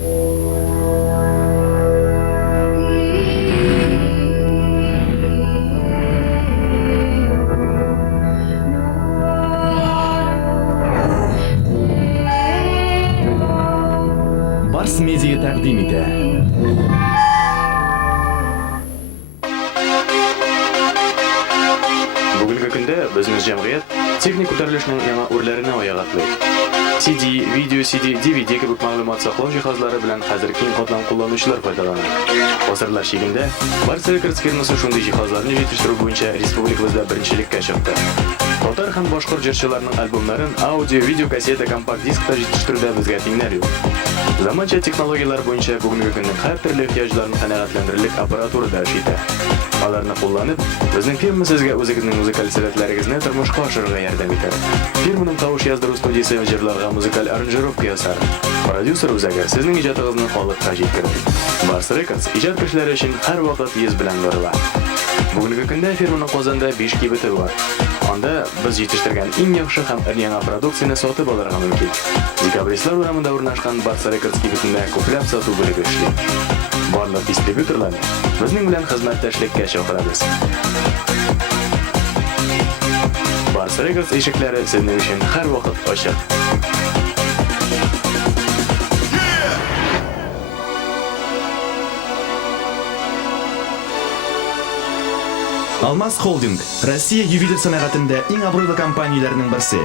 Bars Media taqdim etadi. Bugungi kunda bizning jamiyat texnik ko'tarilishning yangi o'rlarini oyoq CD, video CD, DVD kabi ma'lumot saqlash jihozlari bilan hozir keng qatlam qo'llanuvchilar foydalanadi. Hozirlar shiganda Bars Records firmasi shunday jihozlarni yetishtiruv bo'yicha respublikamizda birinchilikka chiqdi. Otar ham boshqa ijrochilarning albomlarini audio, video, kasseta, kompakt diskda yetishtiruvda bizga tenglar yo'q. Zamonaviy texnologiyalar bo'yicha bugungi kunda har turli ehtiyojlarni qanoatlantirlik apparaturada ishlaydi. Ularni qo'llanib, bizning firma sizga o'zingizning muzikal san'atlaringizni turmushga oshirishga yordam etadi. Firmaning tovush yozdiruv studiyasi ijrolarga muzikal aranjirovka yasadi. Prodyuser o'zaga sizning ijodingizni holatga yetkazadi. Bars Records ijodkorlari uchun har vaqt yuz bilan yo'rlar. Bugungi kunda firmaning Qozonda 5 kibiti bor. Onda biz yetishtirgan eng yaxshi ham yangi produksiyani sotib olishingiz mumkin. Dekabristlar o'ramida o'rnashgan Bars Records kibitida ko'plab sotuv bo'lib ishlaydi. Barliq distributorlarni bizning bilan xizmatdashlikka chaqiramiz. Bars Records eshiklari sizning uchun har vaqt ochiq. Almas Holding, Rossiya yuvelir sanoatida eng obro'li kompaniyalarning birisi.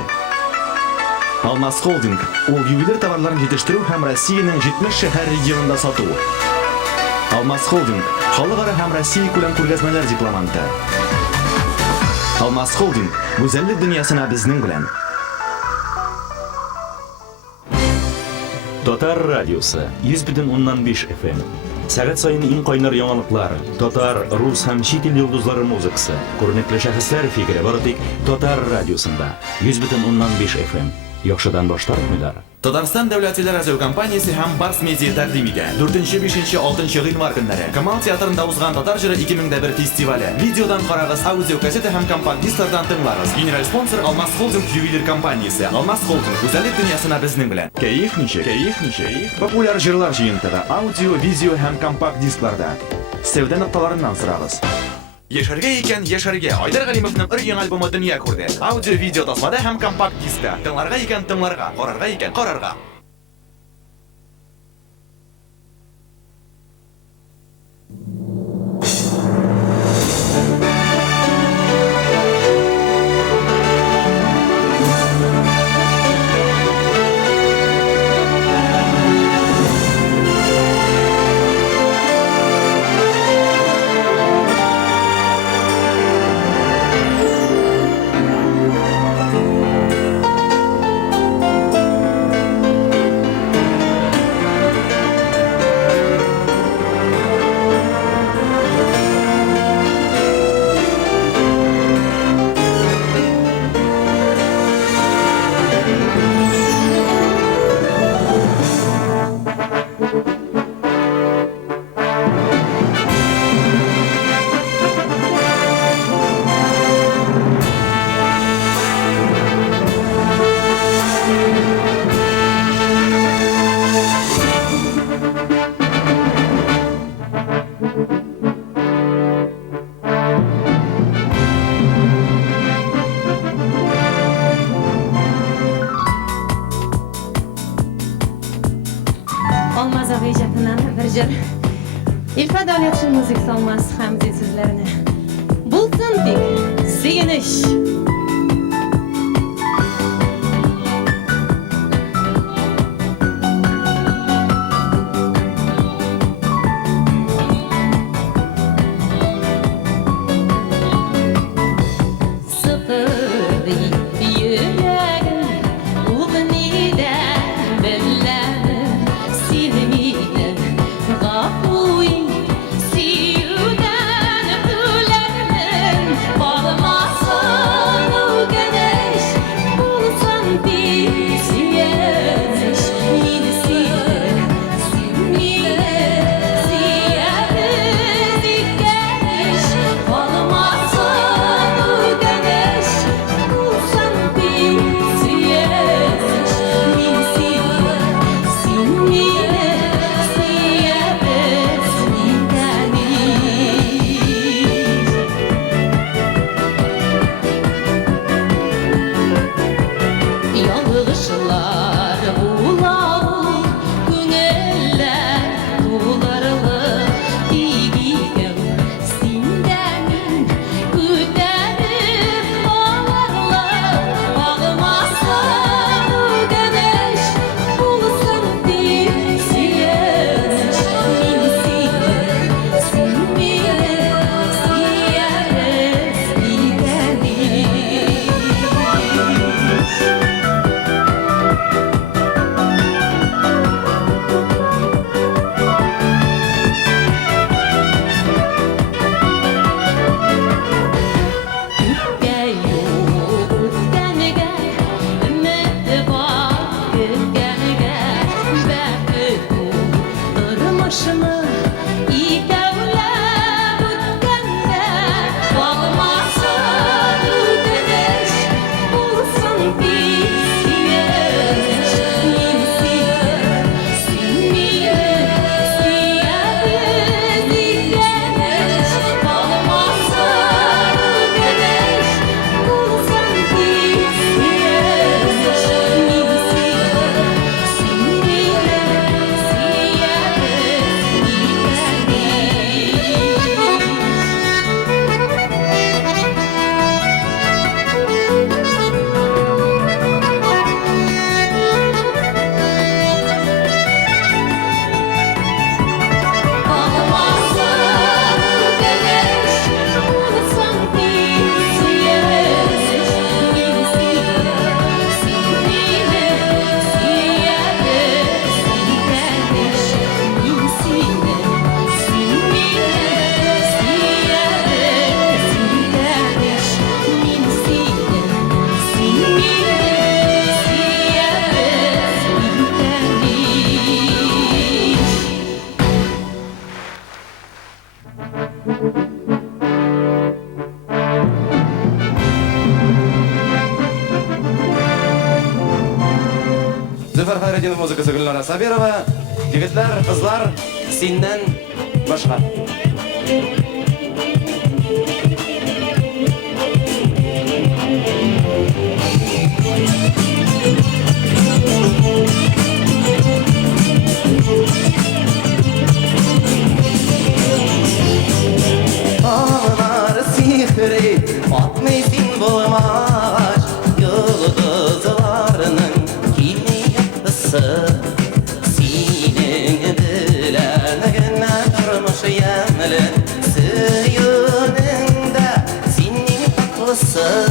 Almas Holding, u yuvelir tovarlarini yetishtiruv ham Rossiyaning 70 shahar regionida sotuv. Almas Holding, xalqaro ham Rossiya ko'lam ko'rgazmalar diplomanti. Almas Holding, go'zallik dunyosini bizning bilan. Tatar radiosi 100.5 FM. Saat sayın eng qaynar yangiliklar, Tatar, rus ham chet el yulduzlari muzikasi, ko'rinakli shaxslar fikri boritik Tatar radiosida 100.5 FM. Yaxshidan boshlarmilar. Tatariston davlat teleradiosi kompaniyasi ham Bars Media taqdim etadi. 4-5-6 yanvar kunlari Kamal teatrida o'zgan Tatar jiri 2001 festivali. Videodan qarag'iz, audio kasseta ham kompakt disklardan tinglarsiz. General sponsor Almas Holding yuvelir kompaniyasi. Almas Holding go'zallik dunyosini bizning bilan. Kayif. Populyar jillar jiyintiga audio, video ham kompakt disklarda. Sevda nuqtalaridan so'rag'iz. Yasharga ekan Yasharga Oydar G'alimovning yangi albomi dunyo ko'rdi. Audio, video tasmada ham kompakt diskda. Tinglarga ekan tinglarga, qararga ekan qararga. İlfadal yatışın müzik salmaz Hamdi sözlerini. Bulsun dik, siyiniş. Bağlamazsın Vladimir muzikası Gülnara Sabirova. Yigitlar, qizlar, sendan boshqa. Ağlar sihri atmaysin bulmaç Yıldızlarının kimi yapısı Senin bilen güne durmuş yemli Suyununda senin tatlısı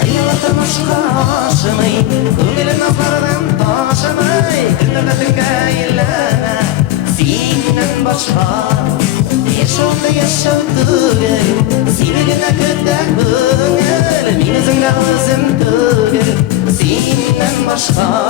Hayatım aşka aşımay Köngülün nazardan taşımay Gündürletin gaylana Senden başka Yaşamda yaşadığı Seni güne kötü güngül Min özümde özüm tügül Senden başka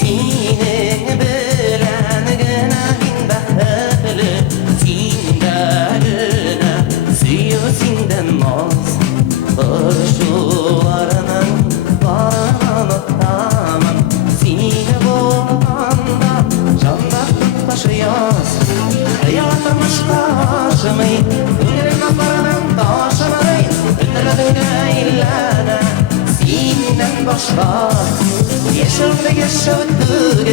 Senin bilen günahın bahırlı Sindalına Suyu sinden naz Barışularının varını tamam Seni bulanda Canda taşıyaz Hayatım aşka aşımay Gönlüm nazarının taşımay Öndürledin gaylana Senden başka Yaşamda yaşadığı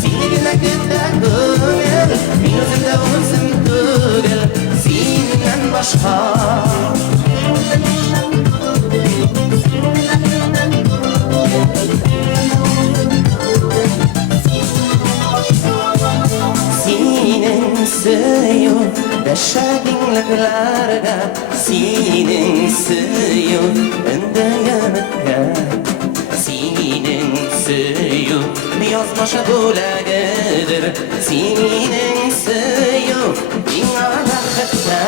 Seni güne güne güngül Min özümde özüm tügül Senden başka Senin suyu Beşadinliklerge Senin suyu Önde yanıkka Senin suyu Yazmaşa bulagedir Senin suyu Dünyada hatta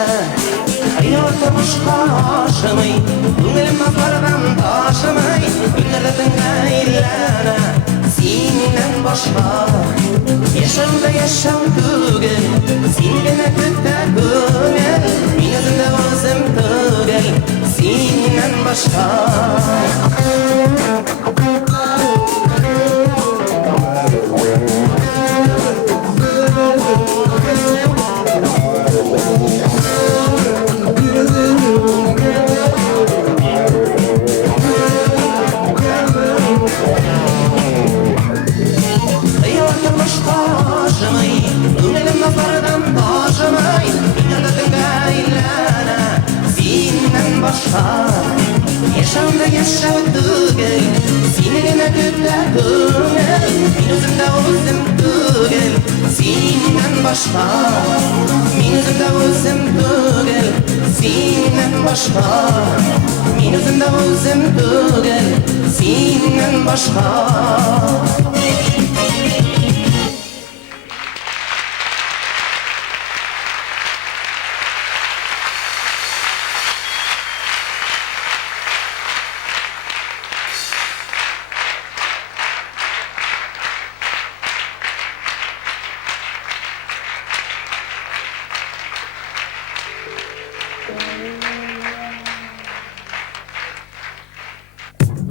Hayatım aşka aşımay Gönlüm nazardan taşımay Önlerden gaylana Senden başka Yaşamda yaşam tügül Seni güne kötü güngül Min özümde özüm tügül Senden başka Hayatım aşka aşımay Gönlüm nazardan taşımay Dünyadaki gaylana Senden başka Yaşamda yaşadığı Seni güne kötü güngül Min özümde özüm tügül Senden başka Min özümde özüm tügül Senden başka Min özümde özüm tügül Senden başka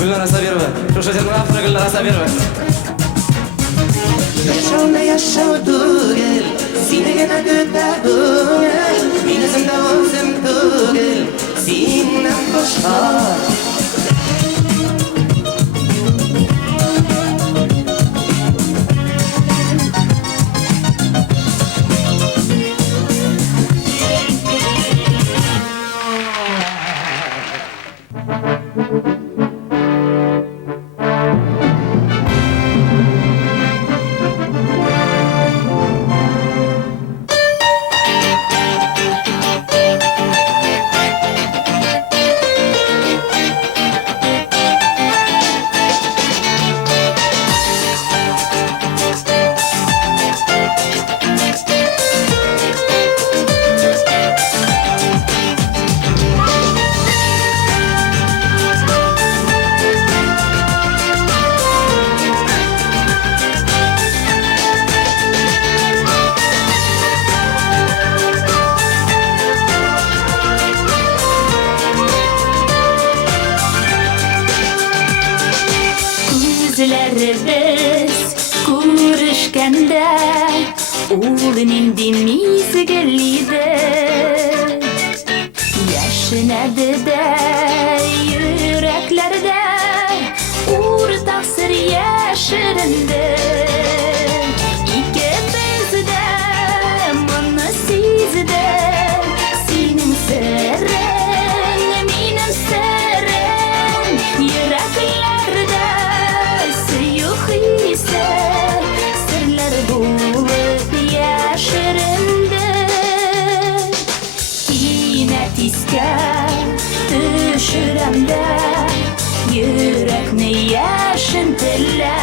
Gülnara Sabirova. Şu şarkının avtori Gülnara Sabirova. Yaşamda yaşadığı Seni güne kötü güngül Min özümde özüm tügül Senden başka Oğlunun demisi geliydi. Yaşınadı da yüreklerde uğur taksir yaşırındı. İkimiz de bana siz de senin sırrın benim sırrım. Yüreklerde sıyık ise sırlar bulup yaşırındı. Yine tiske düşürem de yürekni yaşıntılar.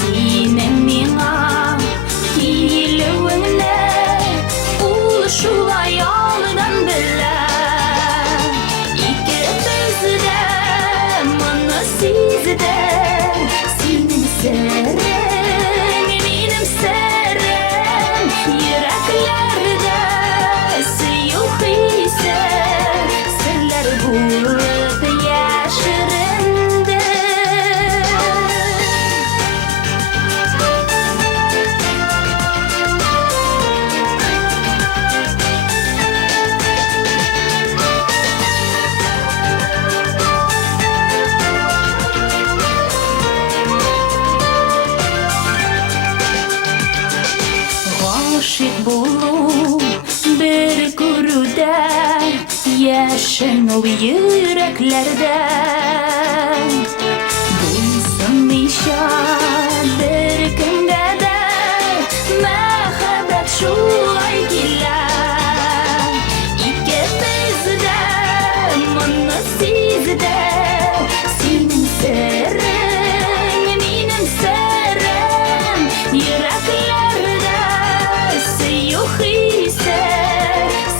Senin mina kilüğünle uluşu ayağından bilen. İkimiz de bana siz de senin sırrın benim sırrım. Yüreklerde sıyık ise sırlar bulup yaşırındı. Aşık bulup bir kuruda yaşın o yüreklerde. Bulsun nişan bir günde de mehabbet şu ay giler. İkimiz de bana siz de senin sırrın benim sırrım. Yüreklerde sıyık ise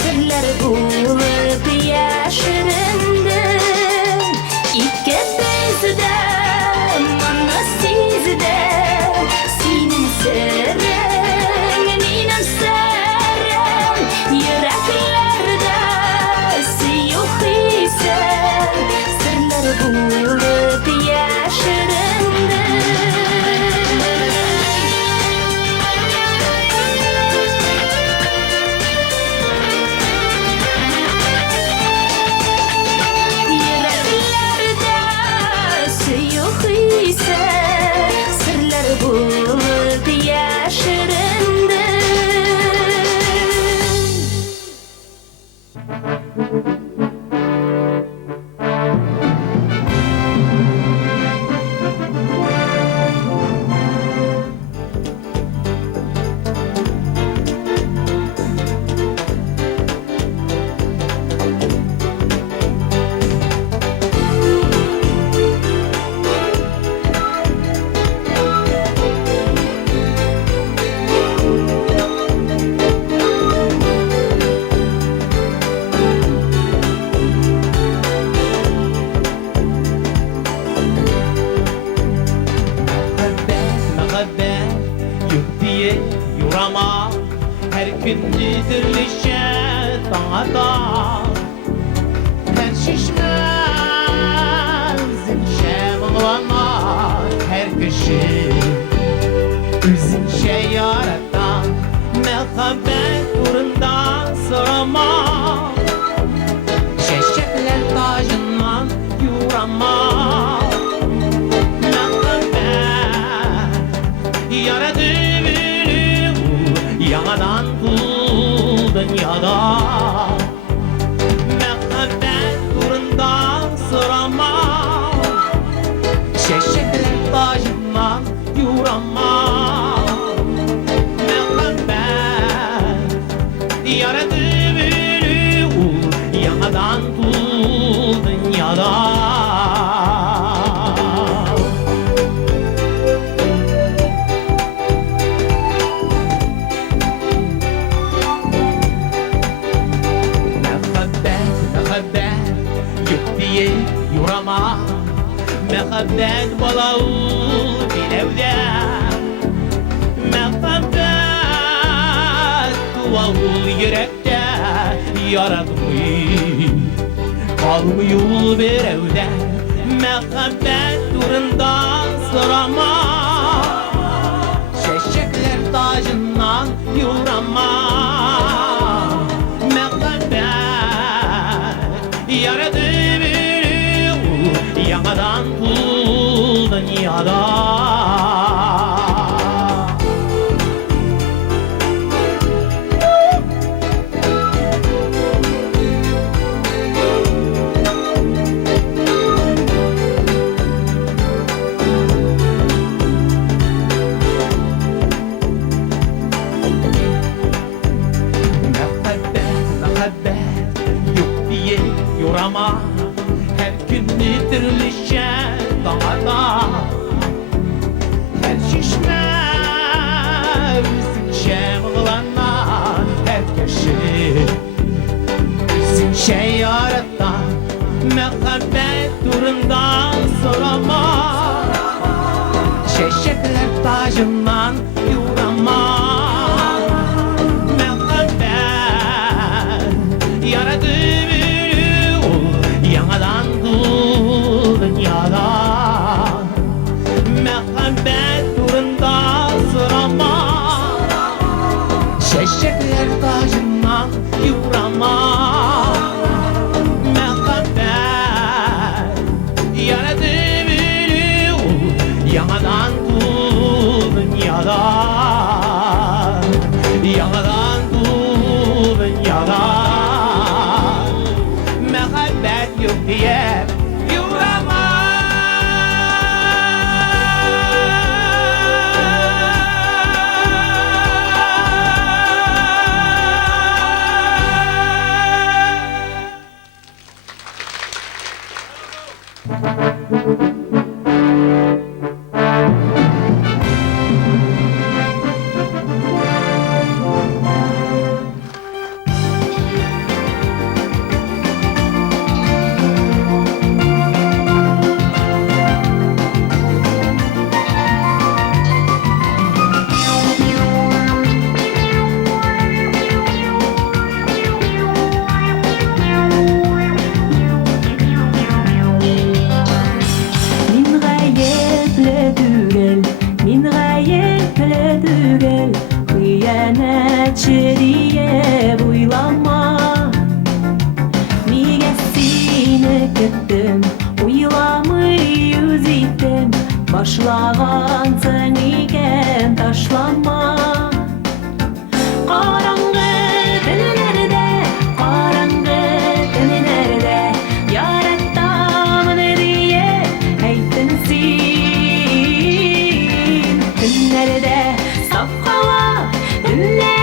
sırlar bulup yaşırındı. İkimiz de bana siz de senin sırrın benim sırrım. Yüreklerde sıyık ise sırlar bulup yaşırındı. Yüreklerde sıyık ise sırlar bulup yaşırındı. Mehabbet yok diye yorama. Her gün dirilişe sana da. Her şişmezin şemlama. Her kişi üzünçe yaratan. Mehabbet uğrunda sorama. Çiçekler tacından yorama. Yaradı beni yanadan bu dünyada. Mehabbet uğrunda sorama. Çiçekler tacından yorama. Mehabbet yaradı beni yanadan bu dünyada. Yorama. Mehabbet balaul bilevde. Mehabbet duvaul yürekte yaratmış. Kalmıyor bir evde. Mehabbet durundan sorama. tajından yurama Mehabbet yaradı beni Yanadan bul dünyada Yorama her gün bitirmişe dağda Her şişme bizim şemlana Her köşe bizim şey yaratan Mehabbet durumdan sorama Çeşekler tacından yorama Mehabbet yaradı Yanadan bu dünyada Mehabbet uğrunda sırama Çeşekler tacından yurama Mehabbet yaradı beni Yanadan bu dünyada Yanadan bu dünyada Mehabbet yok diye yurama Çeriye buylama Nigesine gittim Uylamı yüz ettim Başlagan senigen taşlama Karanlık nerede Karanlık nerede Yarattım nereye Eytin sin Nerede Saf hava Günler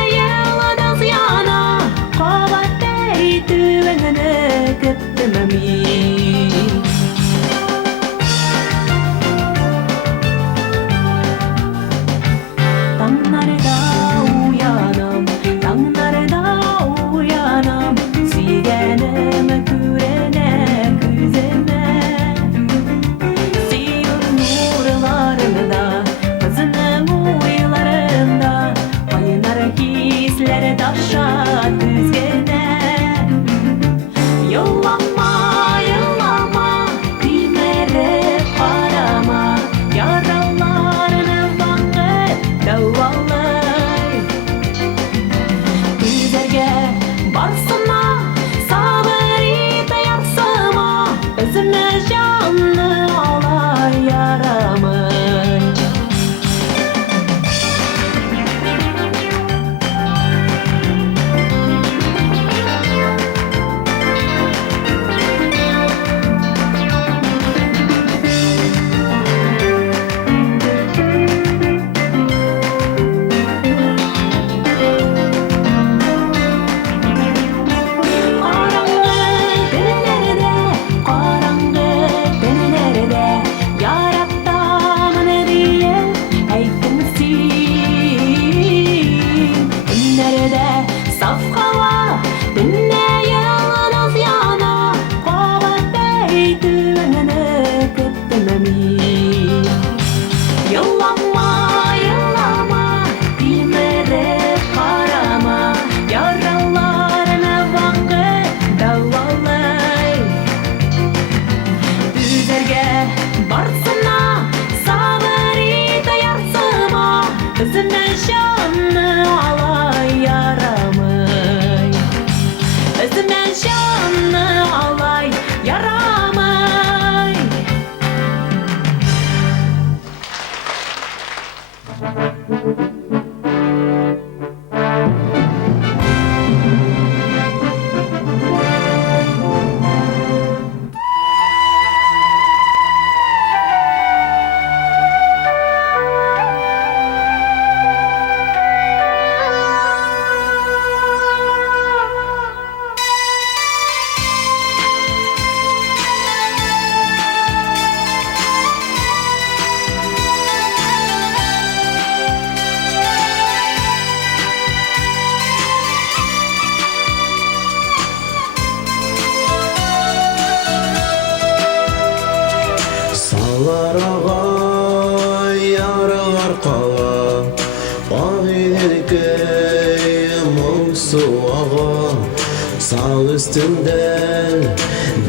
Sal üstünde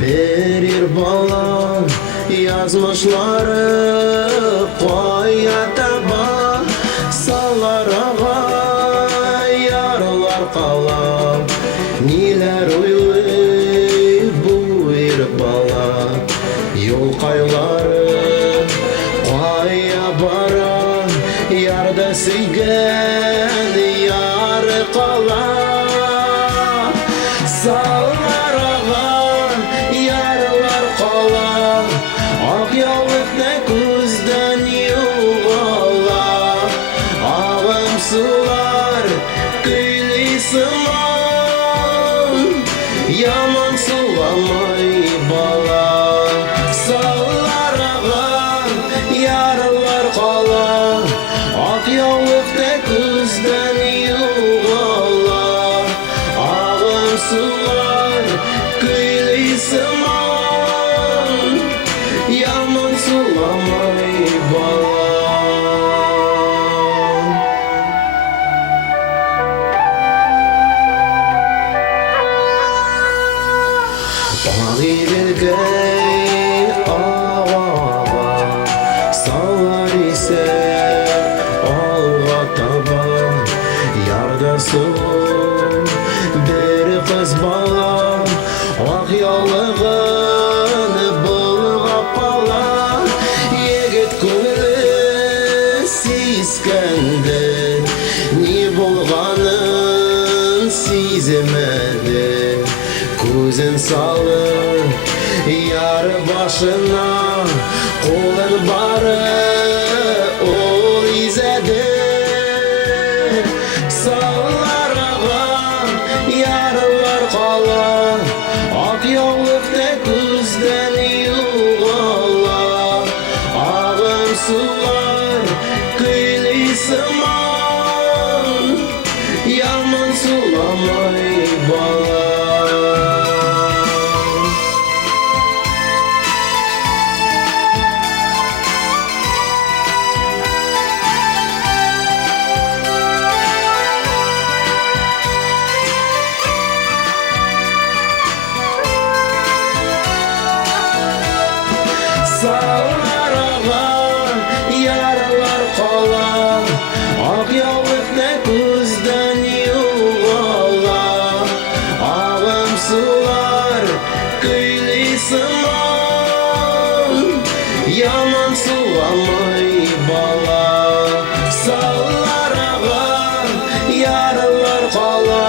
bir bala yazmışları koya taba sallar ağa yarlar kala niler uylu bu bir bala yol kayları koya bara yarda seygen yar kala sallar ağa yarlar kala ak yavukta kuzdan yoğala ağım sular kıylı sıman yaman sulamay bala sallar ağa yarlar kala ak yavukta kuzdan yoğala ağım sular kıylı sıman yaman sulamay bala Bağırgay ağa sallar ise alğa taba yardasın bir kız bala ak yalığını bulgap kala yigit ko'ngli seskendi ne bo'lganын sezmedi ko'zin solib yar boshina qo'lin bari ol izadi sallar ağa yarlar qala ak yovliqda ko'zdan yo'g'ala ağım sular kıylı sıman yaman sulamay bala sallar ağa yarlar kala ak yavukta ko'zdan yo'g'ala ağım sular kıylı sıman yaman sulamay bala sallar ağa yarlar kala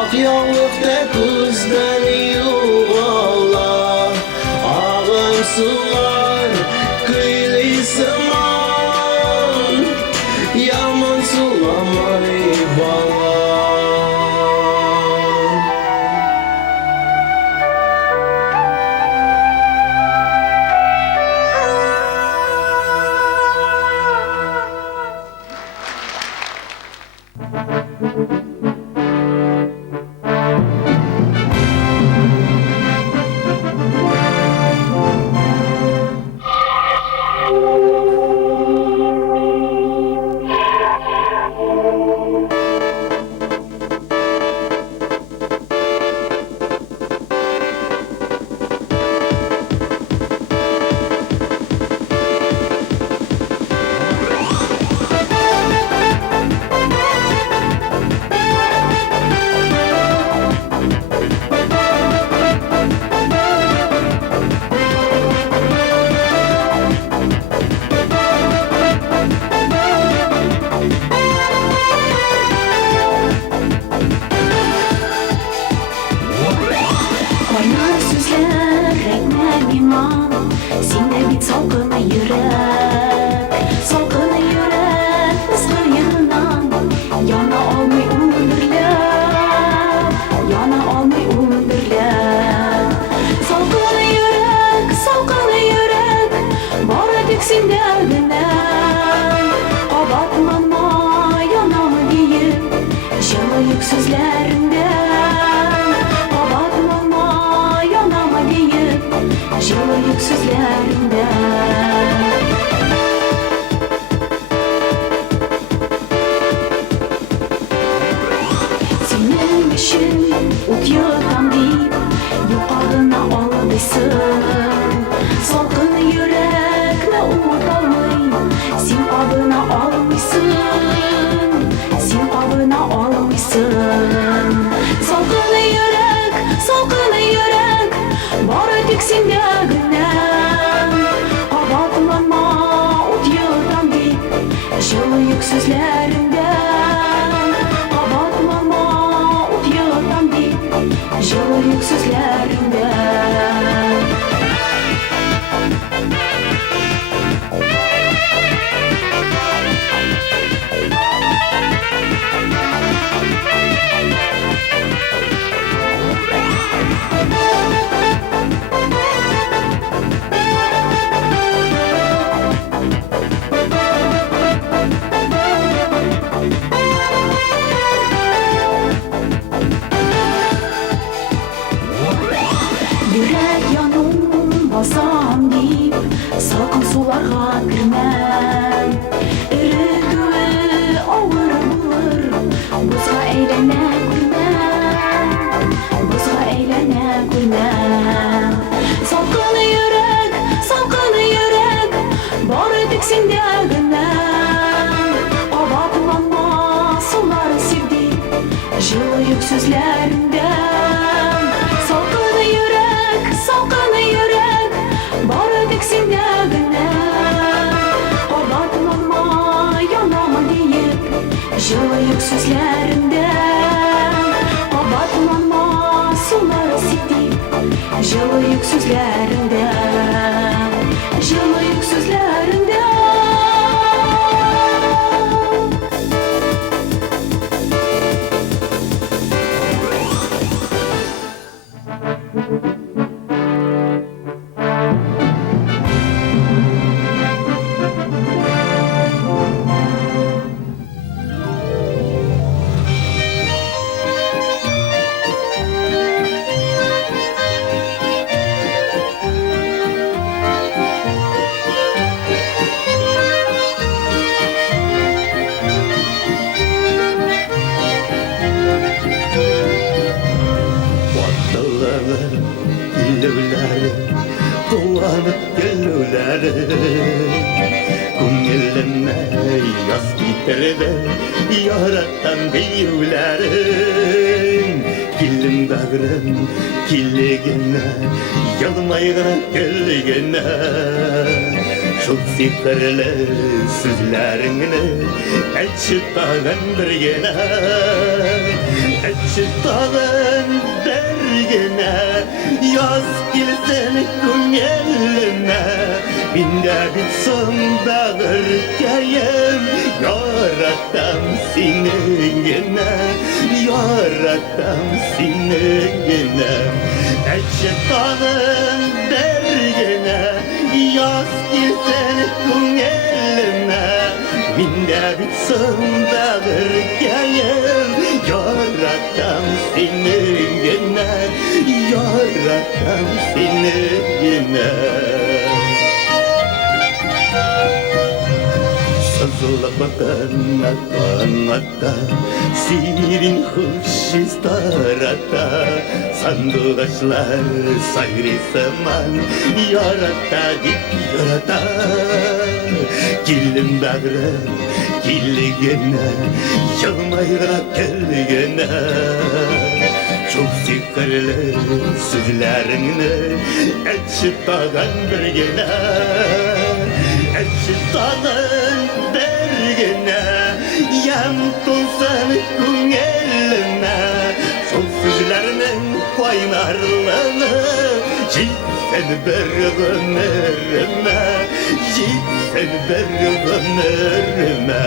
ak yavukta ko'zdan yo'g'ala ağım sular kıylı sıman yaman sulamay bala Oynar sözler renkler iman Sende bit salkını yürek Salkını yürek ısır yanından Yana almay umdurlar Yana almay umdurlar Salkını yürek Bara diksin derdinden Kabatlanma yanamı deyip Şılayık sözlerinden Kabatlanma yanamı deyip Şılayık sözlerinden ут yığam deyip yukarına almışsın. Salkın yürekle unutalım, sen abına almışsın, sen abına almışsın. Salkın yürek, bari tiksindiğinden kabatlanma, ut yığam deyip Жылıyık sözlerinden kabatlanma, ut yığam deyip Жылıyık sözlerinden. Yürek yanım basam deyip sakın sularga girmem. Ürütüğü ağır bulur, buzga eylene gülmem, buzga eylene gülmem. Salkın yürek, bari tiksindiğinden kabatlanma, suları sevdik Жылıyık sözlerinden. Salkın yürek, bari tiksindiğinden kabatlanma, yanama deyip Жылıyık sözlerinden kabatlanma, suları sevdik Жылıyık sözlerinden, Жылıyık sözlerinden. Kullanıp gülüleri Күңеліме яз кетерді Яраттан бейеулерін Келім бағырым келегені Ялмайға келгені Шыл сиқырлы сүзлеріңні Әтші тағын біргені Әтші тағын біргені Yaz gelsen күңеліме Minде бит сындағыр кәйім Яратам сені гіне Яратам сені гіне Әтші тағын бергіне Yaz gelsen күңеліме Minде бит сындағыр кәйім Яратам сені гіне Яратам сені гіне Sazılık bakanatta Sirin hoşiz tarata Sandıgaçlar sayri zaman Yarata git yarata Kilim bağrım killigene Yalmayra kelgene Çok sikarlı sözlerini Etçi tağın birgene Etçi tağın bergine Yem tulsan күңеліме Сол sözlerinin kaynarlığını Gitsen bir ömrüme Gitsen bir ömrüme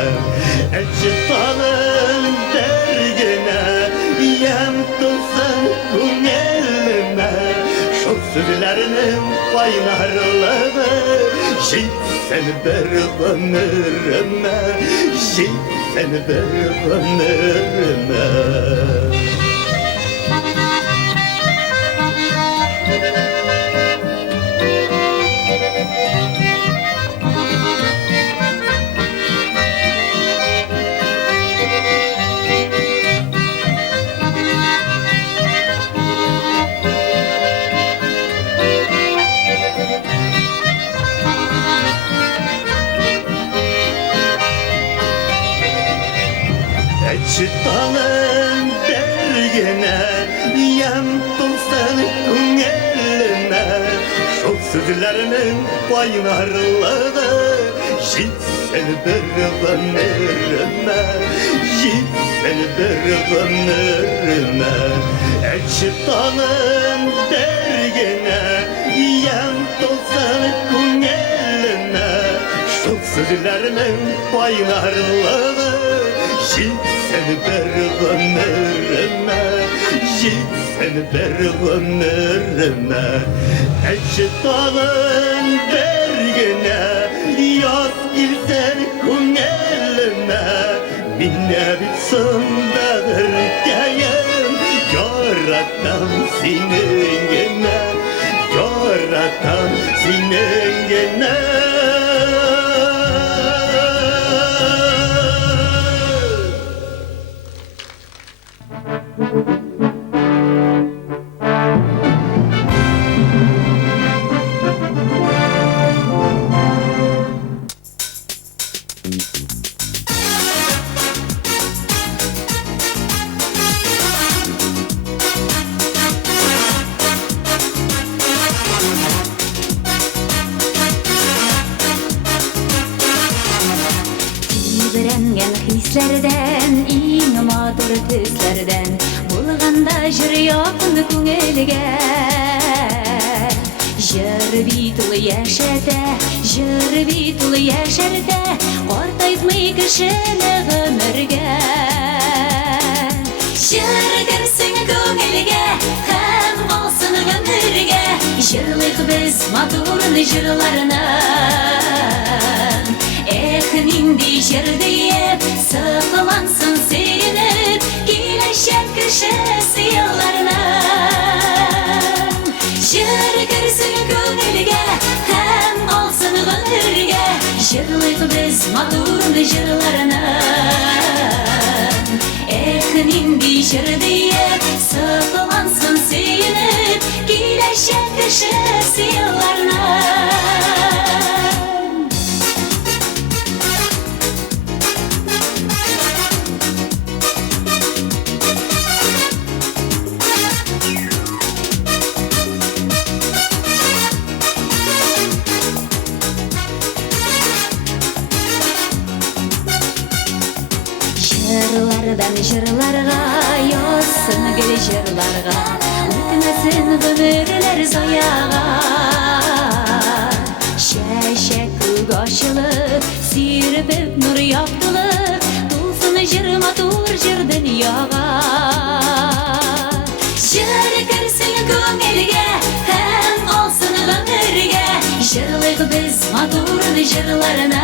Etçi tağın bergine Yem tulsan күңеліме Сол sözlerinin kaynarlığını Gitsen bir ömrüme Gitsen bir ömrüme Yem dolsan ko'nglime Şol sözlerinin oynarlığı Jitsen bir ömrüme Jitsen bir ömrüme Ekşitanın dergine Yem dolsan ko'nglime Şol sözlerinin oynarlığı Jitsen bir ömrüme Jitsen bir ömrüme Ekşitanın dergine Yaz ilsen ko'nglime Minne bitsin bağırgayım Yaratam seningine Yaratam seningine Tüydirengen hislerden, iň madur tüslerden Bulganda jür yakın ko'ngilga Jür bitul yaşada, jür bitul yaşarda Qortaytmay kishini g'umurga Jür kirsin ko'ngilga, ham qolsin g'umurga Jürlik biz matur jürlarni Nindi jir deyip Sıkılansın sevinip Gileşen kişisi yıllarına Jir kirsin ko'ngilga Hem olsun g'umurga Jirlik biz matur jirlarına Nindi jir deyip Sıkılansın sevinip Gileşen kişisi yıllarına Jırlardan jırlarga, yozsun gül jırlarga O'tmasin g'umurlar zoyaga Shashak ko'k ochilib, sirpib nur yoqtilib To'lsin jir matur jir dunyoga Jir kirsin ko'ngilga, ham qolsin g'umurga Jirlik biz matur jirlarni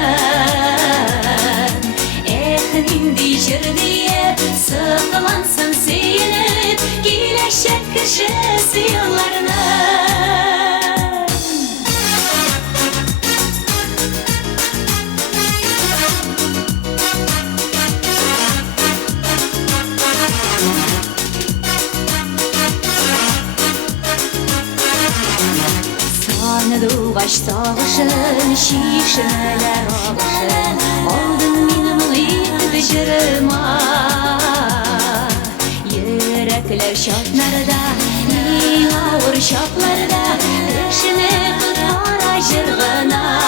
Nindi jir deyip Sıkılansın sevinip Gileşen kişisi yıllarına Sanıdı baş sağışın Şişmeler ağışın Aldın benim jırıma Yürekler şartlarda Ey ağır şartlarda Eşini tutar jırgına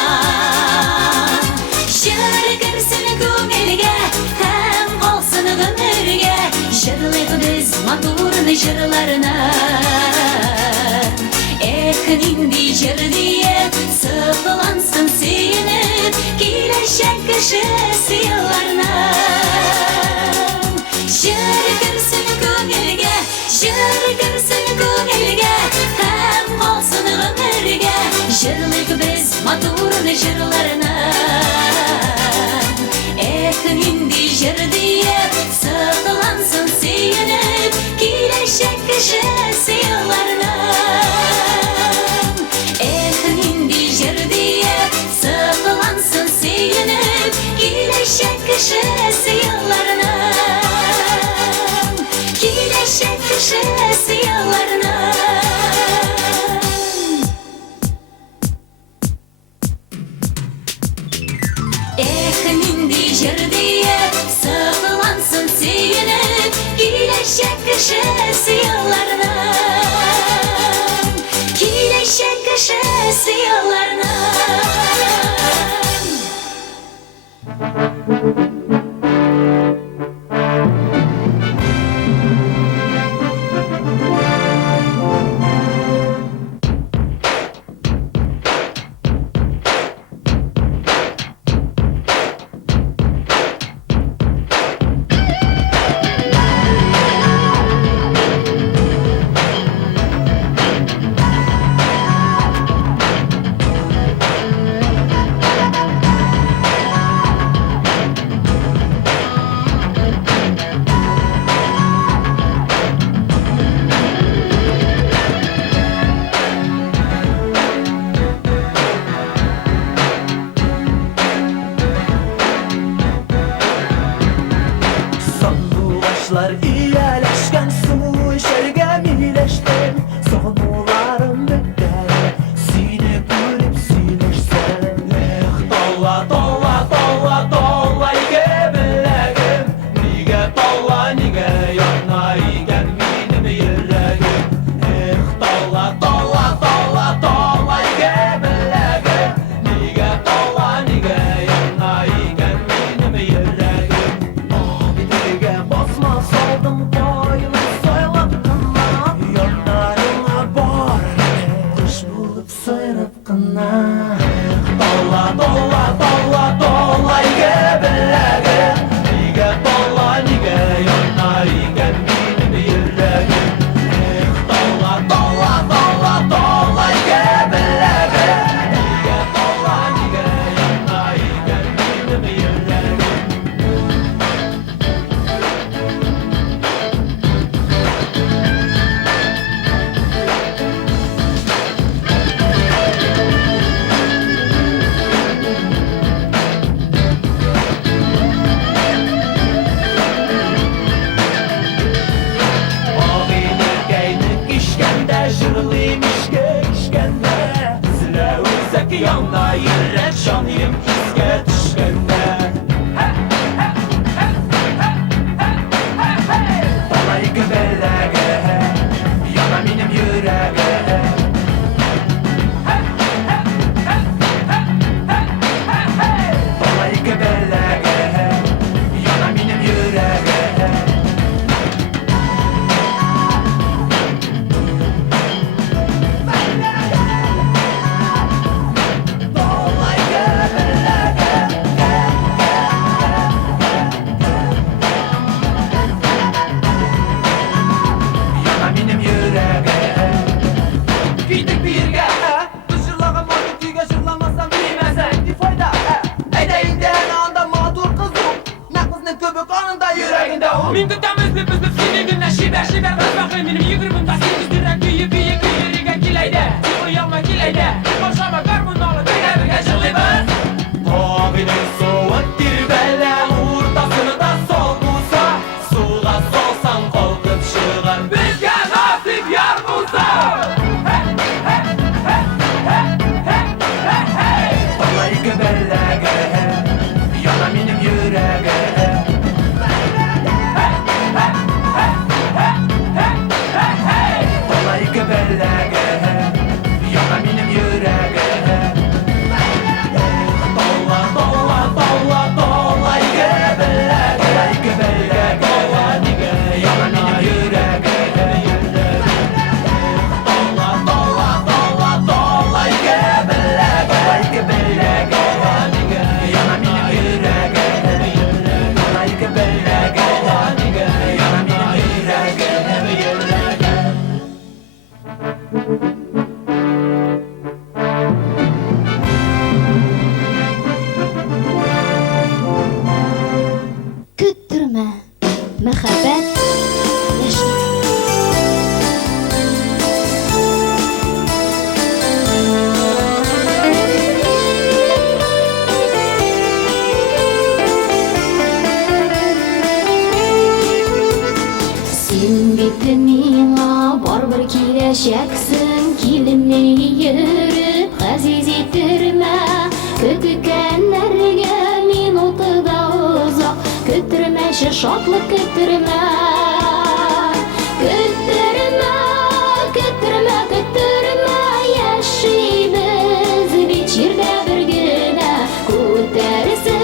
Jir kirsin ko'ngilga Hem qolsin g'umurga Jirlik biz matur jırlarına Nindi jir deyip Sıkılansın sevinip Gileşen kişisi yıllarına Jir kirsin ko'ngilga, jir kirsin ko'ngilga Hem qolsin g'umurga Jirlik biz matur jirlarına Nindi jir deyip Sıkılansın sevinip Gileşen kişisi yıllarına Nindi jir deyip Sıkılansın sevinip Gileşen kişisi yıllarına Gileşen kişisi yıllarına Nindi jir deyip Sıkılansın sevinip Gileşen kişisi yıllarına Sandılaşlar iyeleşken su içerge mileşten Sonularım bekler seni görüp sileşsen Dolla dolla dolla dolla ige billegim Nige dolla nige yana igen benim yüreğim Dolla dolla dolla dolla ige billegim Nige dolla nige yana igen benim yüreğim Basma saldım boyunu soylap kına Yanlarına var kuş bulup sayrap kına Dolla dolla dolla dolla ige billegim Nige dolla nige yana igen benim yüreğim Dolla dolla dolla dolla ige billegim Nige dolla nige yana igen benim yüreğim Jırlıyım işke işkende Zile uzak yanına yürek şanıyım iske düşkende Dolayı göbelege Yana benim yüreğe Dolayı göbelege Yana benim yüreğe Yana benim yüreğe Gittik bir yerge Dışırlağım onu tüge şırlamasam bilmezsen bir fayda Edeğinde her anda mağdur kızım Ne kızının köpük anında yüreğinde o Min tutamız bir püs püs seni günler şiber şiber Kız bakayım benim yıkırımda sekiz direk büyü büyü küyürüge kileyde Sıvı yanma kileyde Boşama karbunalı birge birge şırlıyız Tağının soğuk dirbele Ortasını da solmuza Suğa solsan kolkıp şığın Bizge nasip yar bulsa Dolayı göbelege Yana benim yüreğe Dolayı göbelege Yana benim yüreğe Dolla dolla dolla dolla göbelege Dolayı göbelege Yana benim yüreğe Dolla dolla dolla dolla göbelege Dolayı göbelege Yana benim yüreğe Dolayı göbelege Yana benim yüreğe Küttürme Mehabbet Yaşlı Sen bitti mina barbar kileşeksin Kilimle yürüp gaziz ettirme Kötükenlerge minutu da uzak Küttürme şaşaklık küttürme Küttürme, küttürme, küttürme Yaşayımız bir çirde bir güne Kutersin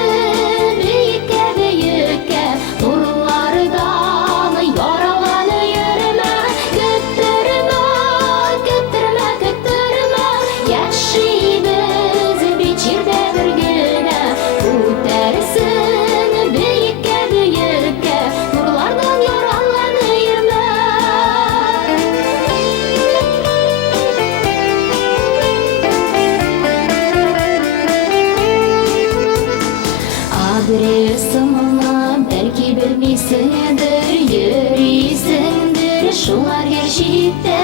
kite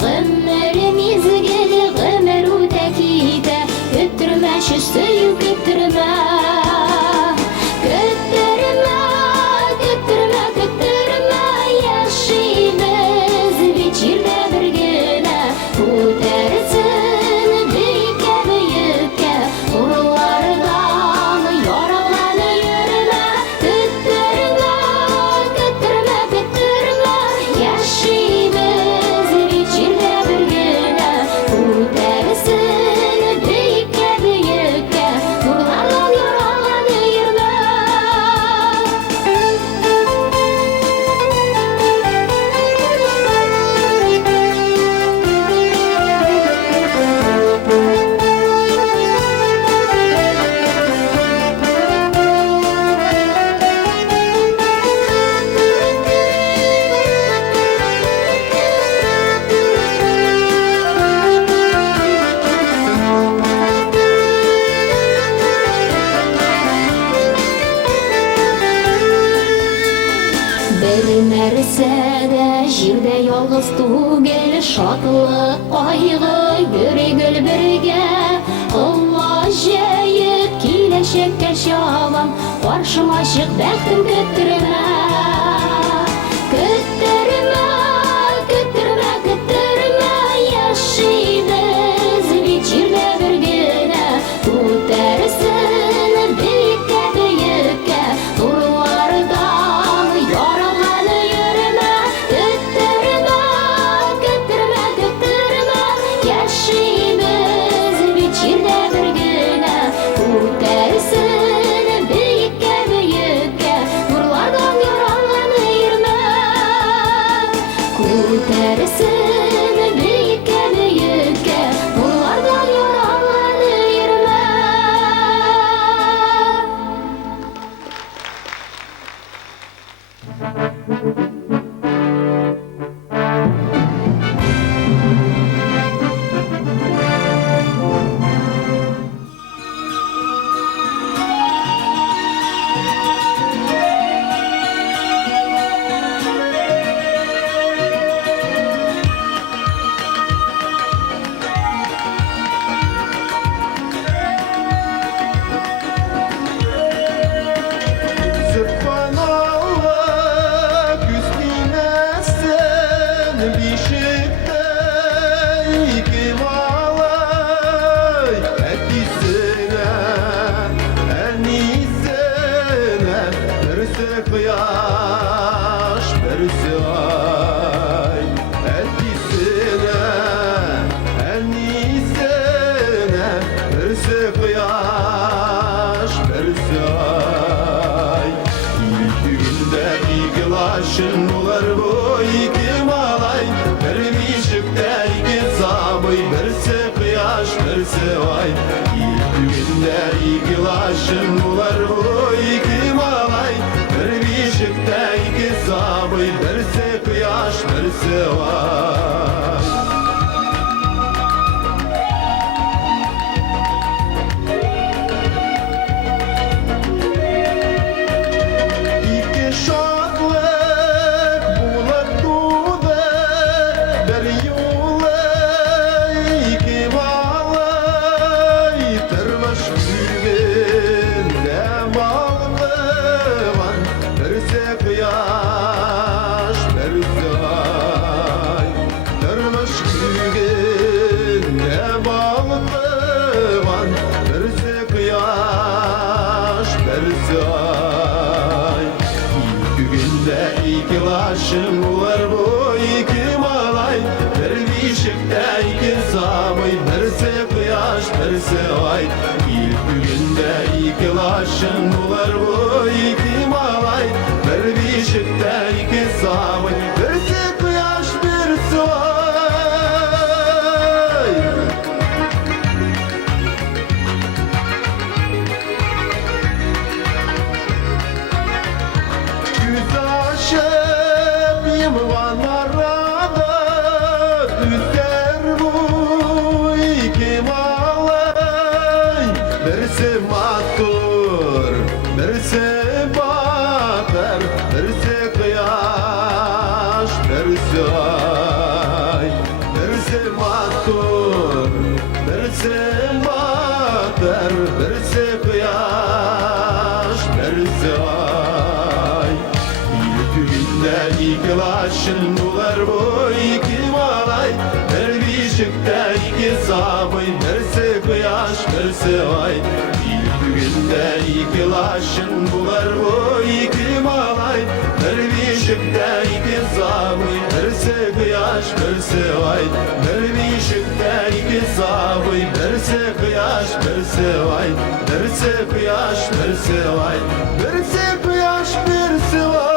Gımır mizgil gımır uta kite Küttürme şu suyu küttürme Küttürme, küttürme, küttürme Yaşayımız biçirde bir güne Kutersin büyüke büyüke Uğurlardan yorulana yürüme Küttürme, küttürme, küttürme Yaşayımız biçirde bir güne Kutersin büyüke büyüke Uğurlardan yorulana yürüme Bir mersede jirde yalnız tugel Şatlık kaygı yüregül birge Allah jeyip kileşekkel şavam Karşıma çık bəxtim küttürme Küttürme, küttürme, küttürme Yaşayımız biçirde bir güne Kutersin büyüke büyüke Nurlardan yorulana yürüme Küttürme, küttürme, küttürme Yaşayımız biçirde bir güne Kutersin büyüke büyüke Nurlardan yorulana yürüme Kutersin büyüke büyüke Nurlardan yorulana yürüme Subhanallah üstüne sen bişikte kim alay Etisine enisine Birisi kıyaş birisi ay Etisine enisine Birisi kıyaş birisi ay İlk günde yıkılaşın olar bu iki malay Bir bişikte iki sabıy birisi kıyaş birisi ay İlk günde yıkılaşın olar bu iki malay Bir bişikte iki sabıy birisi kıyaş birisi ay İki şadlık bulat tuğda Bir yola iki balay Tırmış güvende maldıvan Birisi kıyaş birisi ay Tırmış güvende maldıvan Birisi kıyaş birisi ay İlk günde iki laşım var bu iki malay Bir bişikte iki sabıy birisi kıyaş birisi ay İlk günde iki laşım var bu iki malay Bir bişikte iki sabıy birisi kıyaş birisi ay Güz aşık yımvan arada Üzer bu iki malay Birisi matur, birisi beşikte iki sabıy, birisi kıyaş, birisi ay. Bir günde iki laşın bular bu iki malay. Bir beşikte iki sabıy, birisi kıyaş, birisi ay. Bir beşikte iki sabıy, birisi kıyaş, birisi ay. Birisi kıyaş, birisi ay. Birisi kıyaş, birisi ay.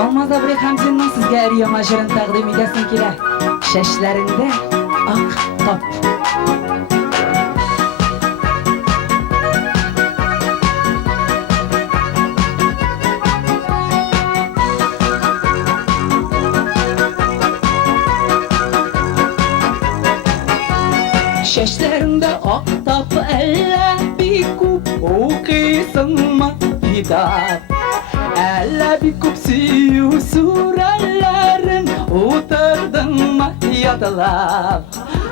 Almaz Abrek Hamzin'nin sizge eriyor maşırın takdim edesin kile. Şeşlerinde ak top. Şeşlerinde ak top elle bir kup okuyorsun mu kitap. Elle bir kup suyu surelerin oturdun mu yadılap.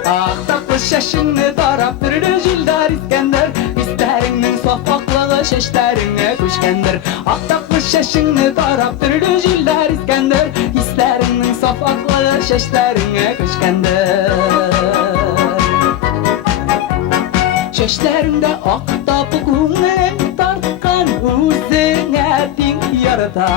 Ah tatlı şeşini taraf türlü jildar İskender. İsterinin sofaklığı şeşlerine kuşkendir. Ah tatlı şeşini taraf türlü jildar İskender. İsterinin sofaklığı şeşlerine kuşkendir. Çeşlerinde aktap kumlen tartkan üzerine din yarata.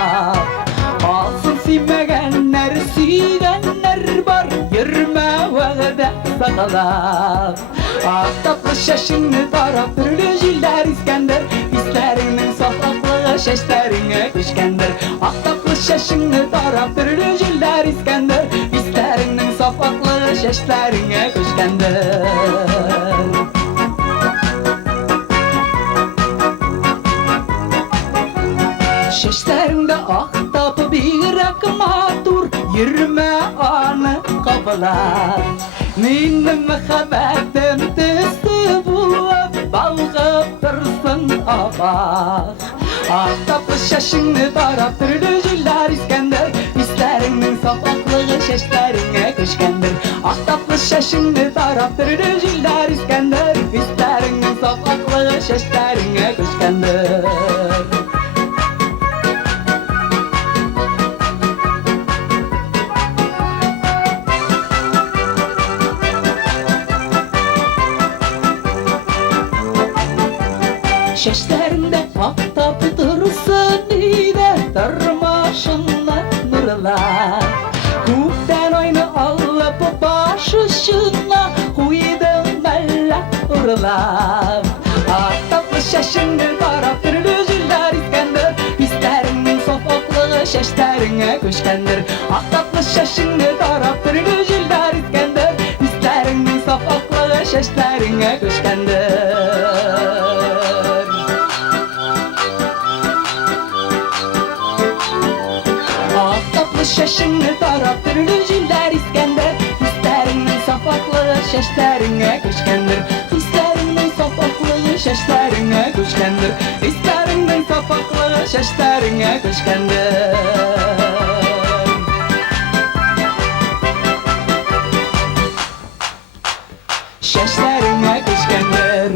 Alsın sevmegenler, sevgenler var, yürüme vade sağala. Aktaplı şeşini taraf türlü jiller İskender. İsterinin sofaklığı şeşlerine kuşkendir. Aktaplı şeşini taraf türlü jiller İskender. İsterinin sofaklığı şeşlerine kuşkendir. Şeşlerinde ahtapı bir akmatur, yürüme anı kapılar. Benim habetim tüstü bulup balgıp dursun abak. Ahtapı şeşini taraf türlü jiller İskender. İsterinin sofaklığı şeşlerine kuşkendir. Ahtapı şeşini taraf türlü jiller İskender. İsterinin sofaklığı şeşlerine kuşkendir. Şeşlerinde ahtapı dursun ide tırmaşınlar nurlar. Kukten oyunu alıp başışına huydu mellek urlar. Ahtapı şeşini taraf türlü jiller İskender. İsterinin sofaklığı şeşlerine kuşkendir. Ahtapı şeşini taraf türlü jiller İskender. İsterinin sofaklığı şeşlerine kuşkendir. Şeşini taraf türlü jiller İskender. İsterinin safaklığı şeşlerine kuşkendir. İsterinin safaklığı şeşlerine kuşkendir. İsterinin safaklığı şeşlerine kuşkendir. Şeşlerine kuşkendir.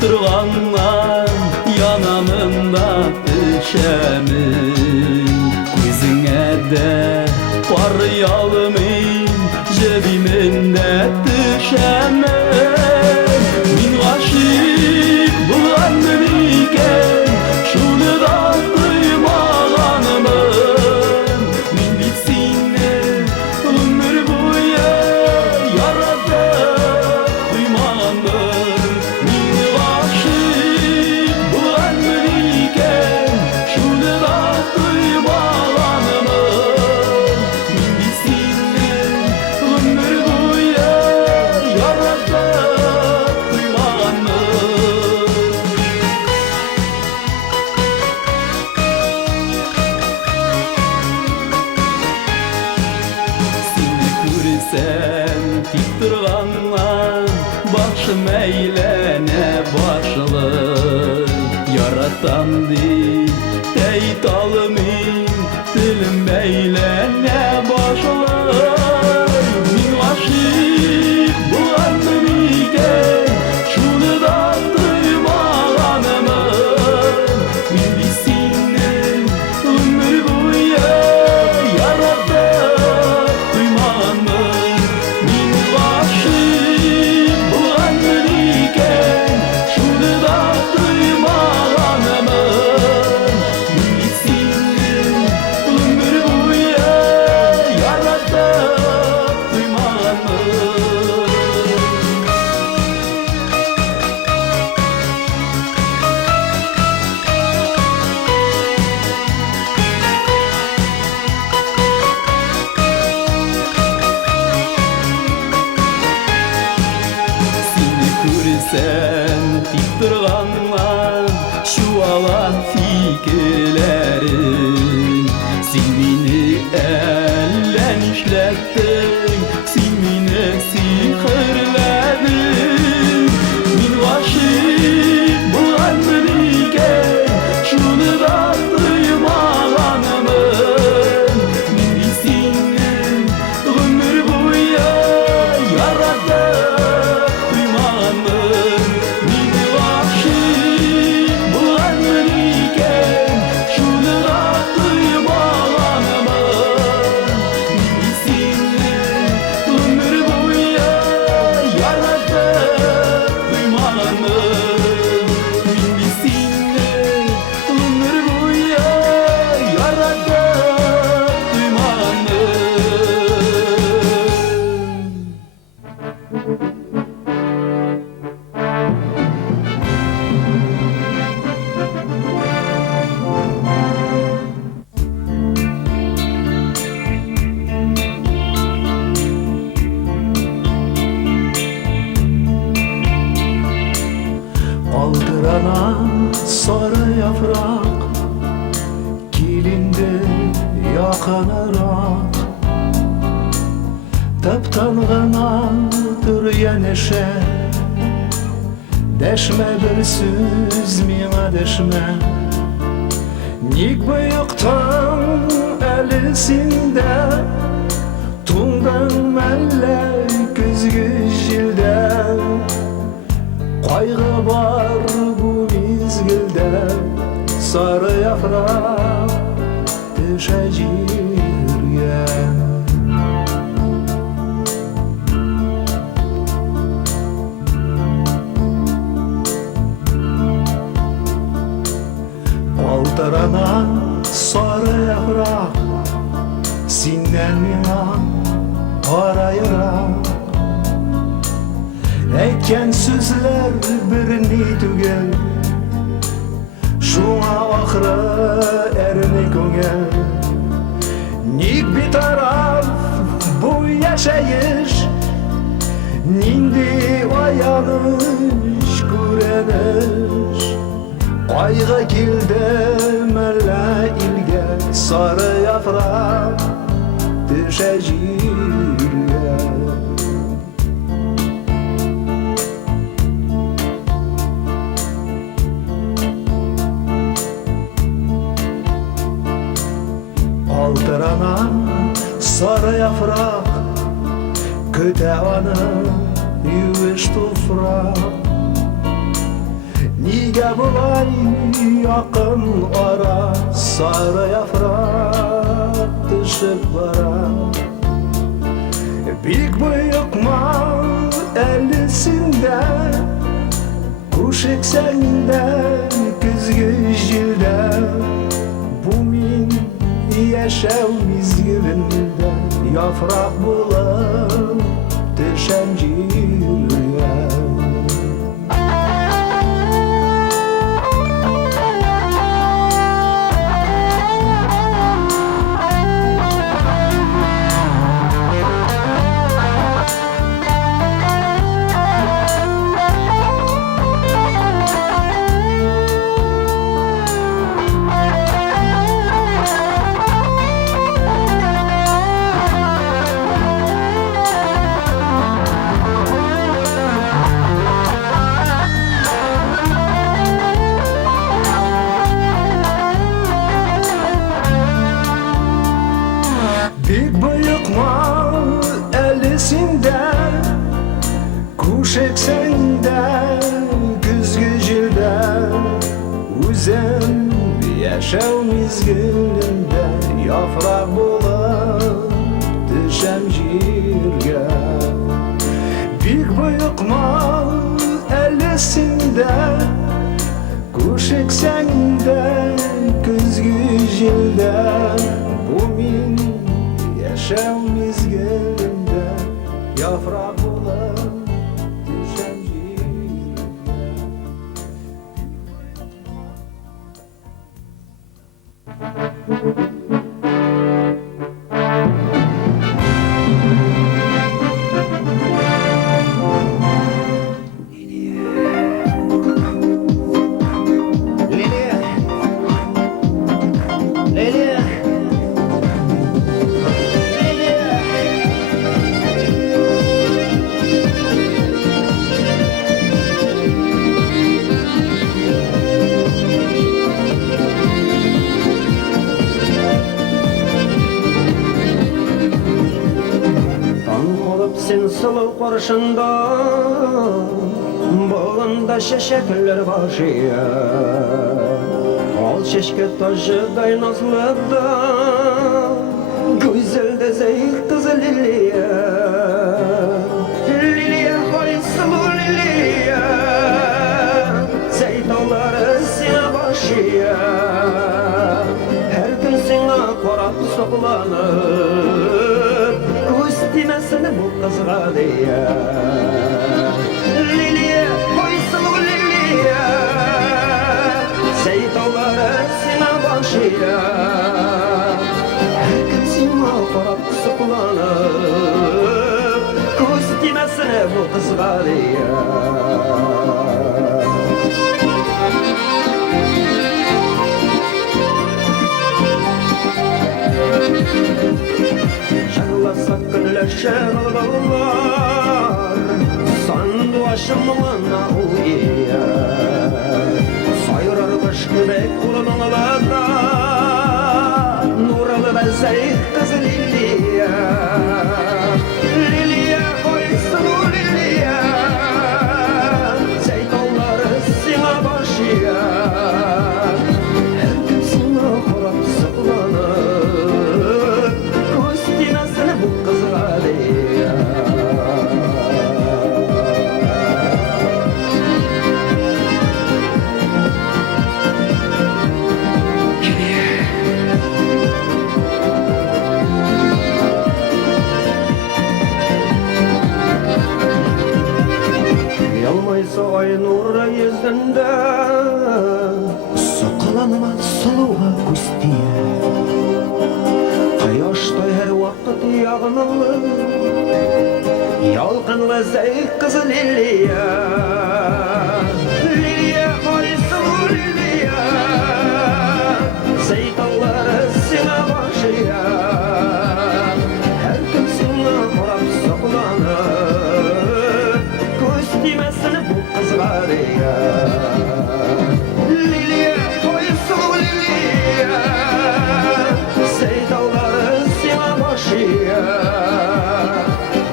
Turganman yanamında düşemin Gözüne de var yalımın cebiminde düşemin Min aşık bulandım iken şunu maqtandı Deyit alımın dilim beylene başlar Min aşık bulandım iken şunu da duymağanımın Min bilsinler ömür boyu yaradı duymağanımın Min aşık bulandım iken şunu da duymağanımın Min bilsinler ömür boyu yaradı duymağanımın Seni күрсәм тик торганнан чуала фикерләрем Син мине әллә нишләттең Син мине сихерләдең Мин гашыйк булганмын икән Шуны да тоймаганмын Мин бит сине гомер буе яратып туймаганмын Мин гашыйк булганмын икән Шуны да тоймаганмын Мин бит сине гомер буе яратып туймаганмын Мин бит сине гомер буе яратып туймаганмын Aldırana sarı yaprak Kilindi yakanarak Taptanğanadır yeneşe Deşme bir söz mine deşme Nik bıyıktan elisinde Tundan elle küzgü jilden Kaygı var bu mizgilde Sarı yaprak düşecirge Aldırana sarı yaprak Sinden mina arayırak Eytken sözler birini tügel Şuna ahırı erini köngel Nik bir taraf bu yaşayış Nindi ayanış göreniş Kaygı kilde melle ilge Sarı yaprak düşecirge Aldırana sarı yaprak Köte anı yüğüş tufrak Nige bulay yakın ara Sarı yaprak düşüp bara Büyük büyük mal elisinde Kuş ekseninden küzgü jilde Bu min yaşav mizgilinde Yaprak bulup düşen jirge Özüm yaşav mezgilinde Yaprak болып düşem jirge Büyük büyük mal elesinde Kuş eksende Күзгі желде Bu min yaşav mezgilinde Yaprak болып düşem jirge Sen sılı qarşında Bağında şeşekler başıya Al şeşke taşıday nazlıda Güzelde zeyk kızı Liliye Liliye hayırsılı Liliye Zeytalları sine başıya Her gün sine korap sokulanır Demesine bu kızga diye Liliye, koysun Liliye Seytoları sine başıya Her kimsin aparap sıklanıp Kuz demesine bu kızga diye Şağlasak güleşer Sandu aşımına uya Sayırar kış kübek kullanılada Nuralı ve zeyt kızı Liliye Liliye koysun Liliye Zeytonları sine başıya Her gün sine korap sıklanır Demesine bu kızga diye Yalmaysa ay nurra yüzünde Soqalanma suluğa kustiye Qayoshday her vaqt yağınılı Yalqınlı zeyk kızı Liliye Liliye koysun Liliye Zeytalları sine başıya Her kim sine korap sokulanır Köz demesine bu kızga diye Liliye koysun Liliye Seytalları sine başıya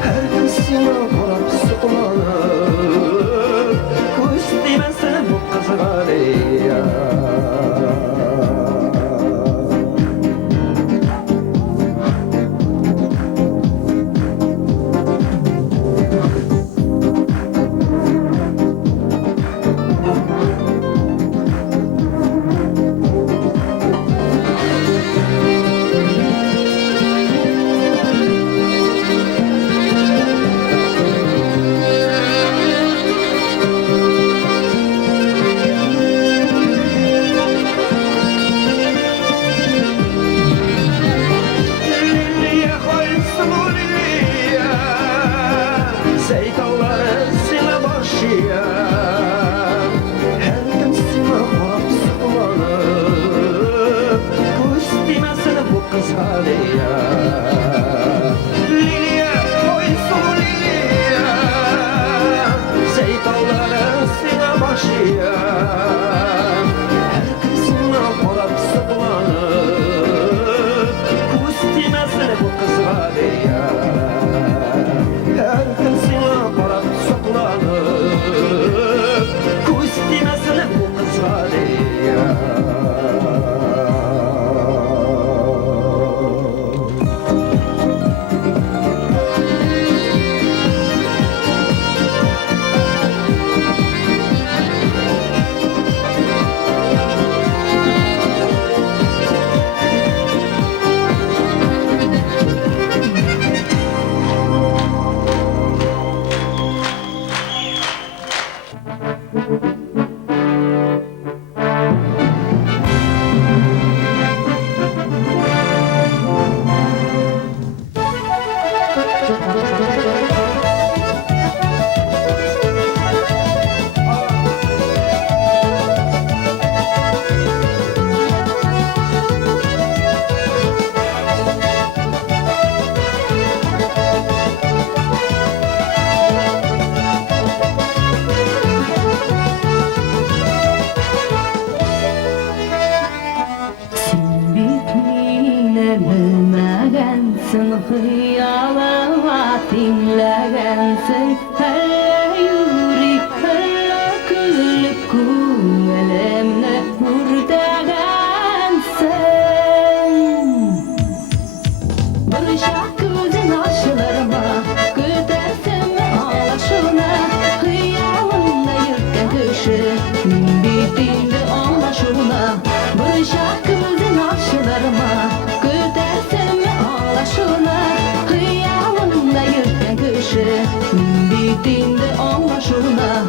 Her gün sine korap sıklanır Sen hıyalıma dinlegensin Hele yürü hele gülüp Güvelimle hurdegensin Bir şak gözün aşılarıma Güdersin ağlaşına Hıyalımda yürgen köşü Min bitindi anlaşına Bir şak gözün aşılarıma Güdersin ağlaşına Hıyalımda yürgen köşü Min bitindi anlaşına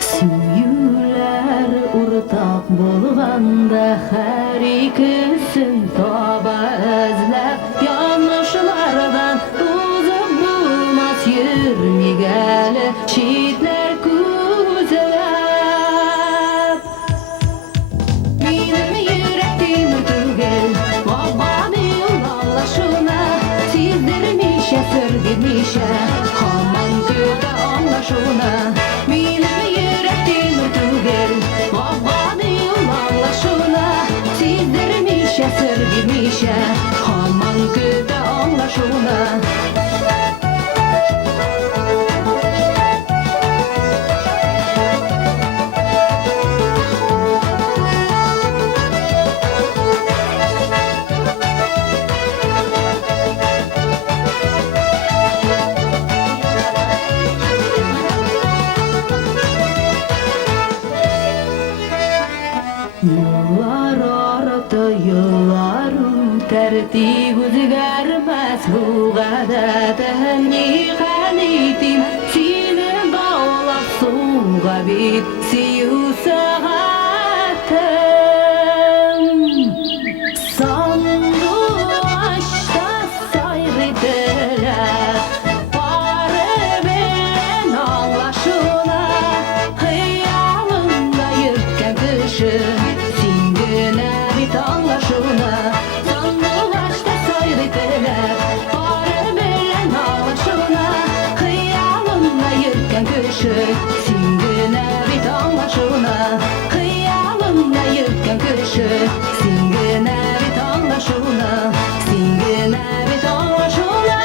Süyüler urtak bulganda her ikisin taba özlep yanlışlardan uzak bulmaz yürmigeli şiitler güzelep Benim yürektim tügel Vabani ulaşına Sizdirmişe sırgirmişe Haman köte anlaşına Benim yürektim tügel Vabani ulaşına Sizdirmişe sırgirmişe Haman köte anlaşına Yıllar arada yıllar tertip özgermez bu kadar Nihanitim seni bağlap soğuğa bit siyu sağatım Sandu aşta sayrideler Pare bilen anlaşına Hıyalımda yürken kışı Singine bit anlaşına Sandu aşta sayrideler Pare bilen anlaşına Hıyalımda yürken kışı Singine bit anlaşına Hıyalımda yürken kışı Singine bit anlaşına Singine bit anlaşına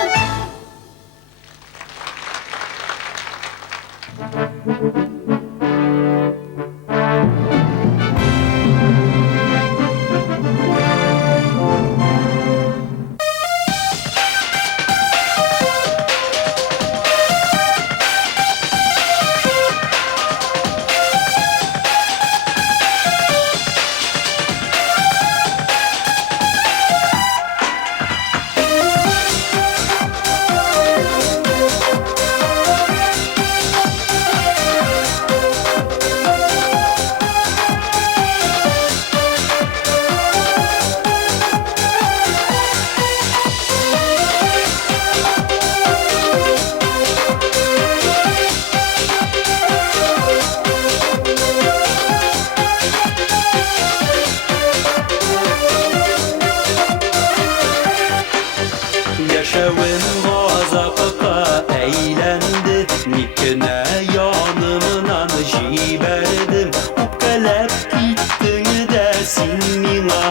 Yaşavın gazapıqa eğlendi Nikine yanımdan jiberdim Upkalep gittin de sinmina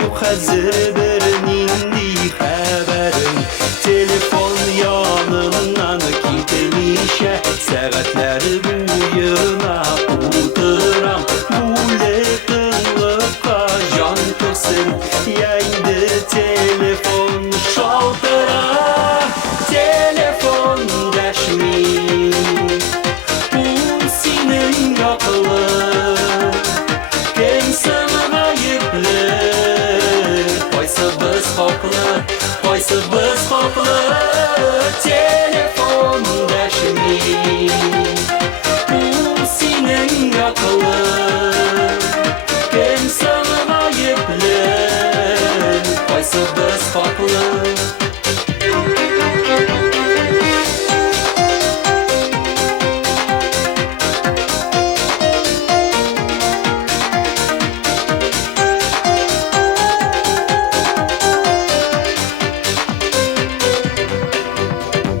Yok hazır bir nindi haberim Telefon yanımdan gitmişe Saatler boyuna oturam Bule kınlıkka can kısın Yaydı telefon şaltıra Telefon deşmin Bu senin yakılın Kimsin ayıplı Oysa biz haklı Oysa biz haklı Telefon deşmin Bu senin yakılın Kimsin ayıplı Oysa biz haklı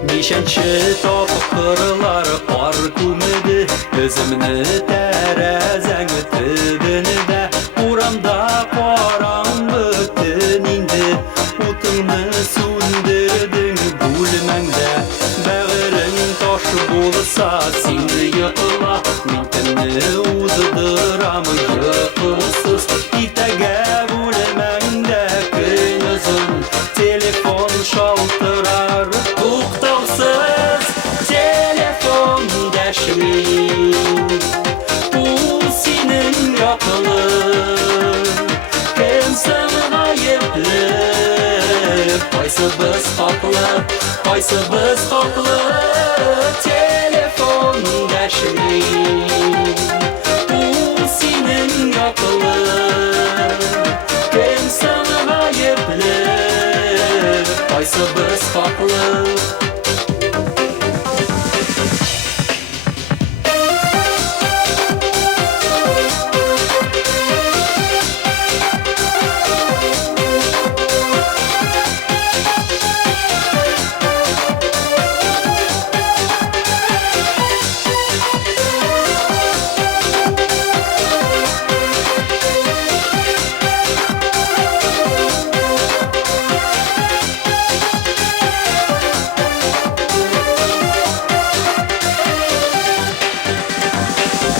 Beşinci tapkırlar parkumidi Gözümni terezeng tübünde Uramda karanlıktın indi Utunu söndürdün bulmende Bağırın taş bulsa sindi yıkıla Mintini uzdıram yıkılsız İtege bulmende kınızın Telefon şaltırar tuhtavsız Telefon deşmin Bu senin yapılır Kimsen ayıplı Qaysı biz haklı Qaysı biz haklı Telefon deşmin Bu senin yapılır Kimsen ayıplı Qaysı biz haklı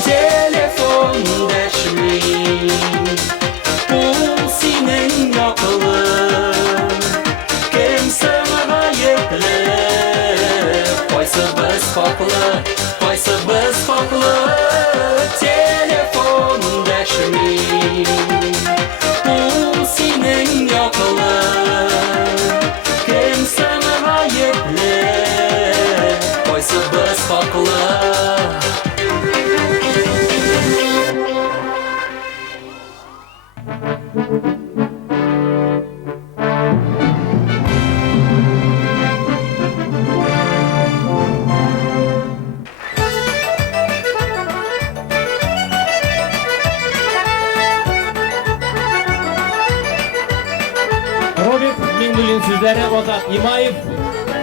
Telefon deşmin Bu senin yapılır Kimsen ayıplı Qaysı biz haklı Qaysı biz haklı Telefon deşmin Bu senin yapılır Kimsen ayıplı Qaysı biz haklı Robert Mingul'ün sözleri Ozat İmayev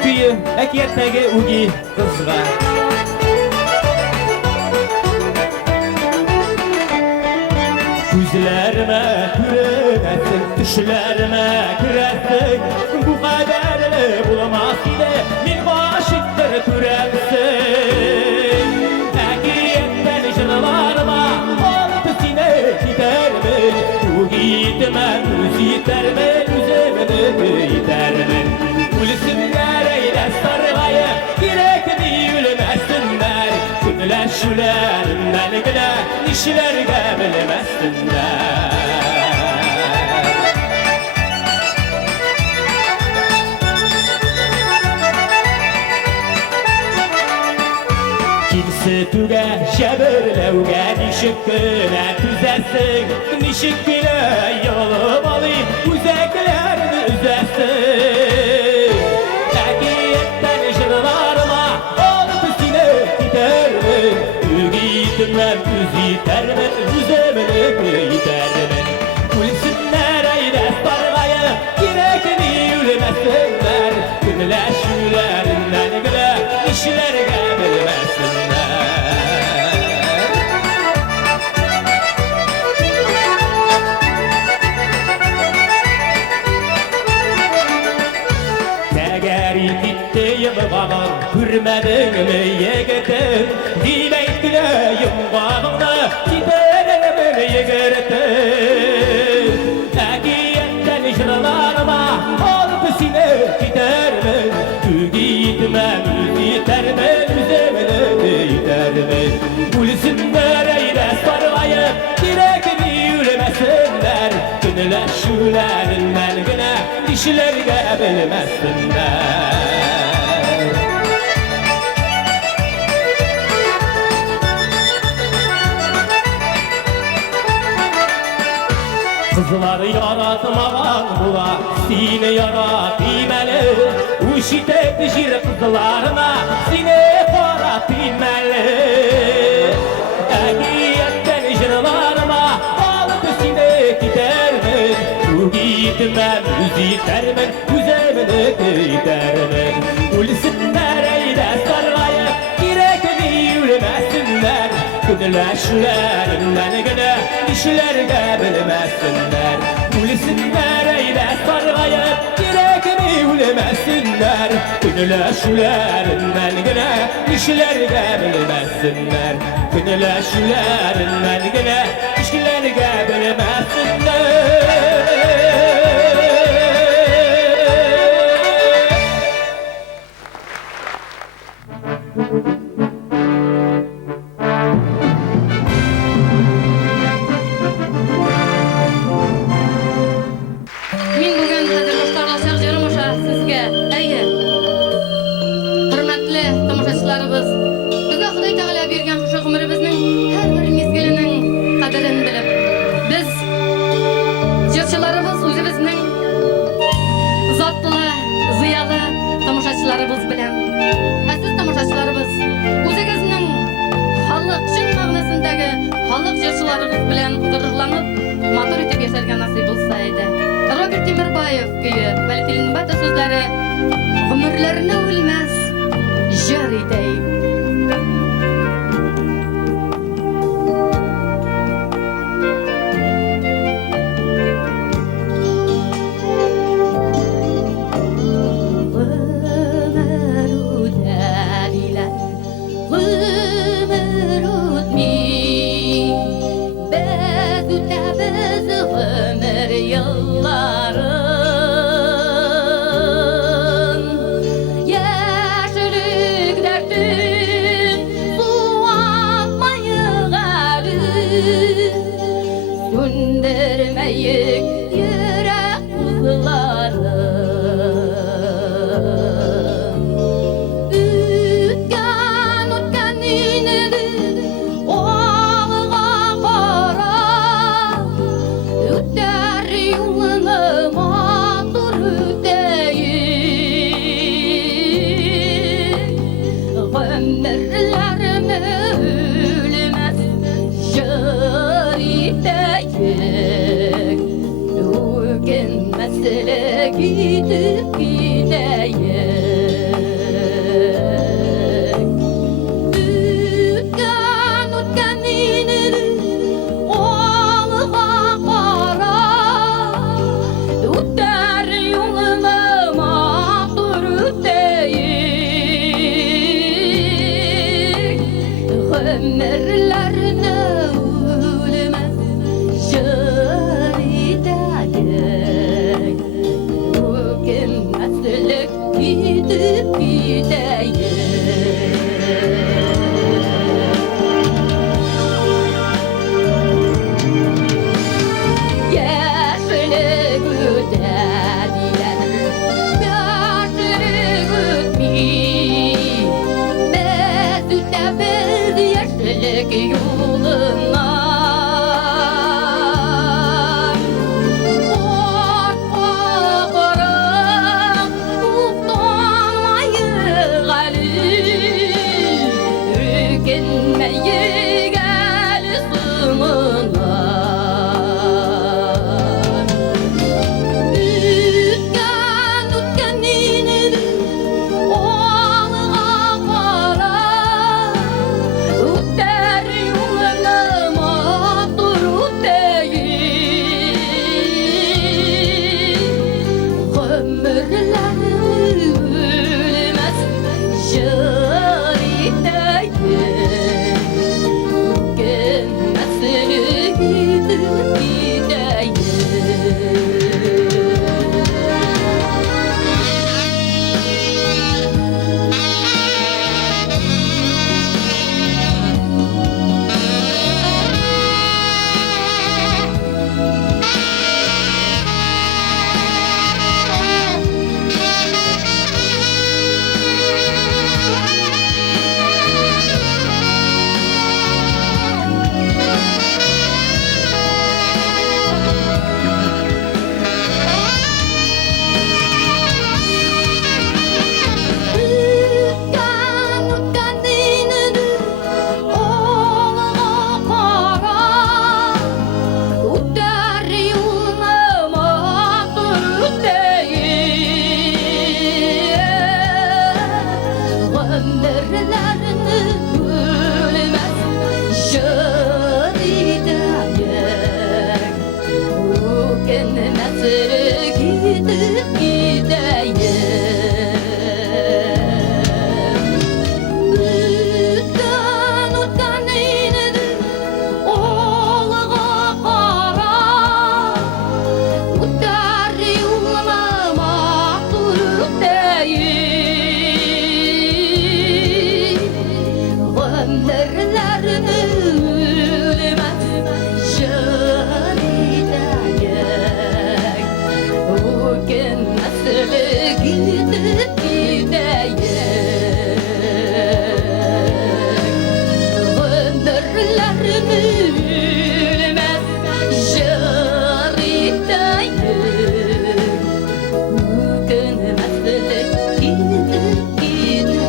Kıyı Ekiyet'teki Ugi Kızga Gözlerime küremesin, düşlerime küresin Bu kaderle bulamaz ile min aşıktır küresin Ekiyetten jırlarıma alıp sine gidermin Bu gitmem, üz yitermin, üzemini yitermin Gülsünler eyle sarılayı, girekli yülmezsinler Günler şülerimden güle, nişlerge bilmezsinler Kimse tüge şebirlevge nişikkine tüzersin Nişikkine yolum alayım uzeklerini üzersin Ekiyetten jırlarıma alıp sine gidermin Gitmem üz yitermin, üzemini yitermin Gülsünler eyle sarmayı, girekli yürümesinler Günler şülerinden güle, işlerge bilmesinler Tegeri gittiğim bağın, hürmedin mi yegitim Dimeyin güleyim bağını, giderim yegitim Ekiyetten jırlarıma, alıp sine gidermin Gitmem, yitermin, üzemini yitermin Gülsünler eyle sarmayı, girekli yürümesinler Günler şülerinden güne, dişlerge bilmesinler Kızları yaratmağın bula, seni yaratmeli Uşitek dişir kızlarına, seni yaratmeli Ekiyetten jırlarıma, alıp seni gidermin Gitmem, üz yitermin, üzemini yitermin Gülsünler eyle sarmayı, girekli yürümesinler şülerinden gene işlerge bilmesinler. Ulisinler eyle sargayıp yürekimi ulemesinler. Günüle şülerinden gene işlerge bilmesinler. Günüle şülerinden gene işlerge bilmesinler. Min bugun hazır boshqarlar jarımosha sizga. Ayy. Hurmatli tomoshachilarimiz, bizga Xudoy taolo bergan shu umrimizning har bir mezgilining qadrini bilib, biz jirchilarimiz o'zimizning zotli, ziyoli tomoshachilarimiz bilan, aziz tomoshachilarimiz, o'zingizning xalq chin ma'nosindagi xalq jirchilarimiz bilan g'ururlanib, motor etib yasharga nasib bo'lsa edi. Robert Temirbayev kuyü, Valentin Bata sözleri, ömürlerine ölmez, jar edeyim. Söndermeyik yürek kuzularım. Ütken inedi oğluğa kara, üter yolunu matur öteyim. Ömürlerimi ölmez jar edeyim. Bugün mesele gidip gideyim. Ütken inedi oğluğa kara, üter yolunu matur öteyim. Ömürlerine ölmez jar edeyim. Bugün mesele gidip gideyim. Yaşlı güdediler, yaşlı gütmeyi, bezüte biz yaşlılık yoluna. Korkma, utanmayı mesele gidip gideyim. Utan eynedi oğlağa qara, utar yoluma mağdurluk değil. Ömürlerimi ölmez şer edeyim. O gün mesele gidip gideyim. Ömürlerimi ölmez şer edeyim. Bugün mesele gidip gideyim.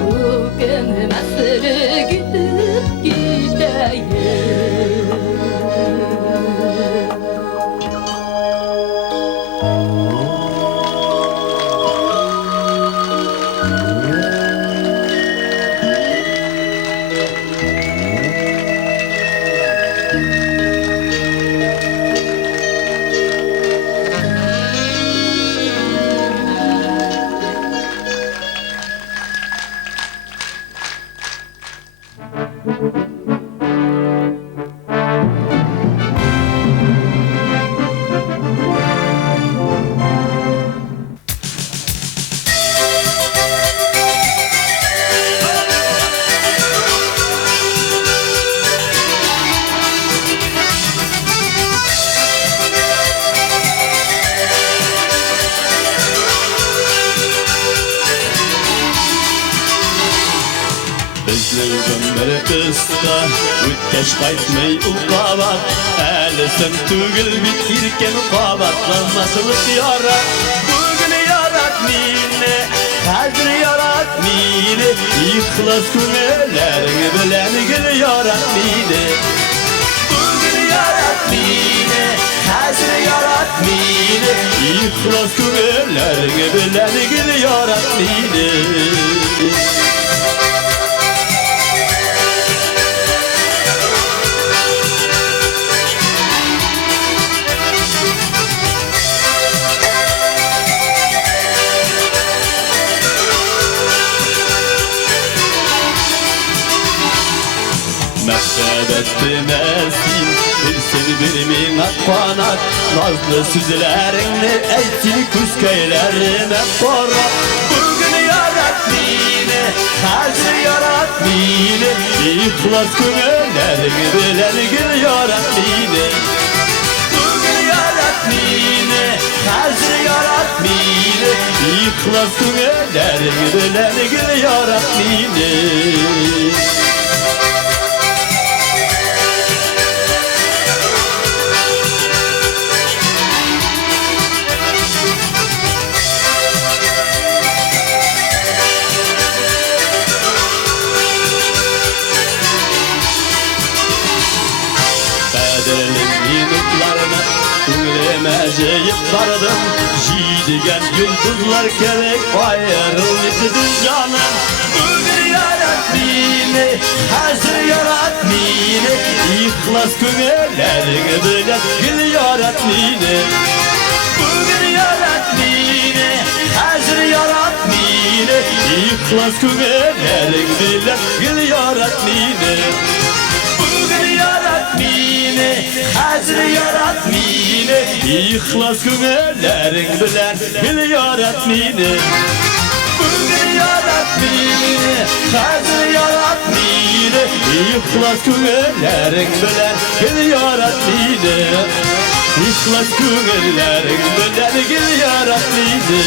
Bugün mesele gidip gideyim. Bizning ömür qisqa, o'tkash qaytmay uqabat. Alisim tugil bitirken qabatlanmaslik yarat. Bugün yarat meni, hozir yarat meni. İxlas ko'ngillarning bilan gil yarat meni. Bugün yarat meni, hozir yarat meni. İxlas ko'ngillarning bilan gil yarat meni. Məhəbbətməsin, bilsin bir minə qanat. Nazlı sözlərini eytin küskəylərimə para. Bugün yarat meni, hazır yarat meni. İxlas ko'ngilləring bilan gil yarat meni. Bugün yarat meni, hazır yarat meni. İxlas ko'ngilləring bilan gil yarat meni. Məcəyib bardım, jiydigan yıldızlar kelek ayrıldı canım. Bugün yarat meni, hazır yarat meni. İxlas ko'ngillarning bilan gil yarat meni. Bugün yarat meni, hazır yarat meni. İxlas ko'ngillarning bilan gil yarat meni. Bugün yarat meni, hazır yarat meni. İxlas ko'ngillarning bilan gil yarat meni. Bugün yarat meni, hazır yarat meni. İxlas ko'ngillarning bilan gil yarat meni. İxlas ko'ngillarning bilan gil yarat meni.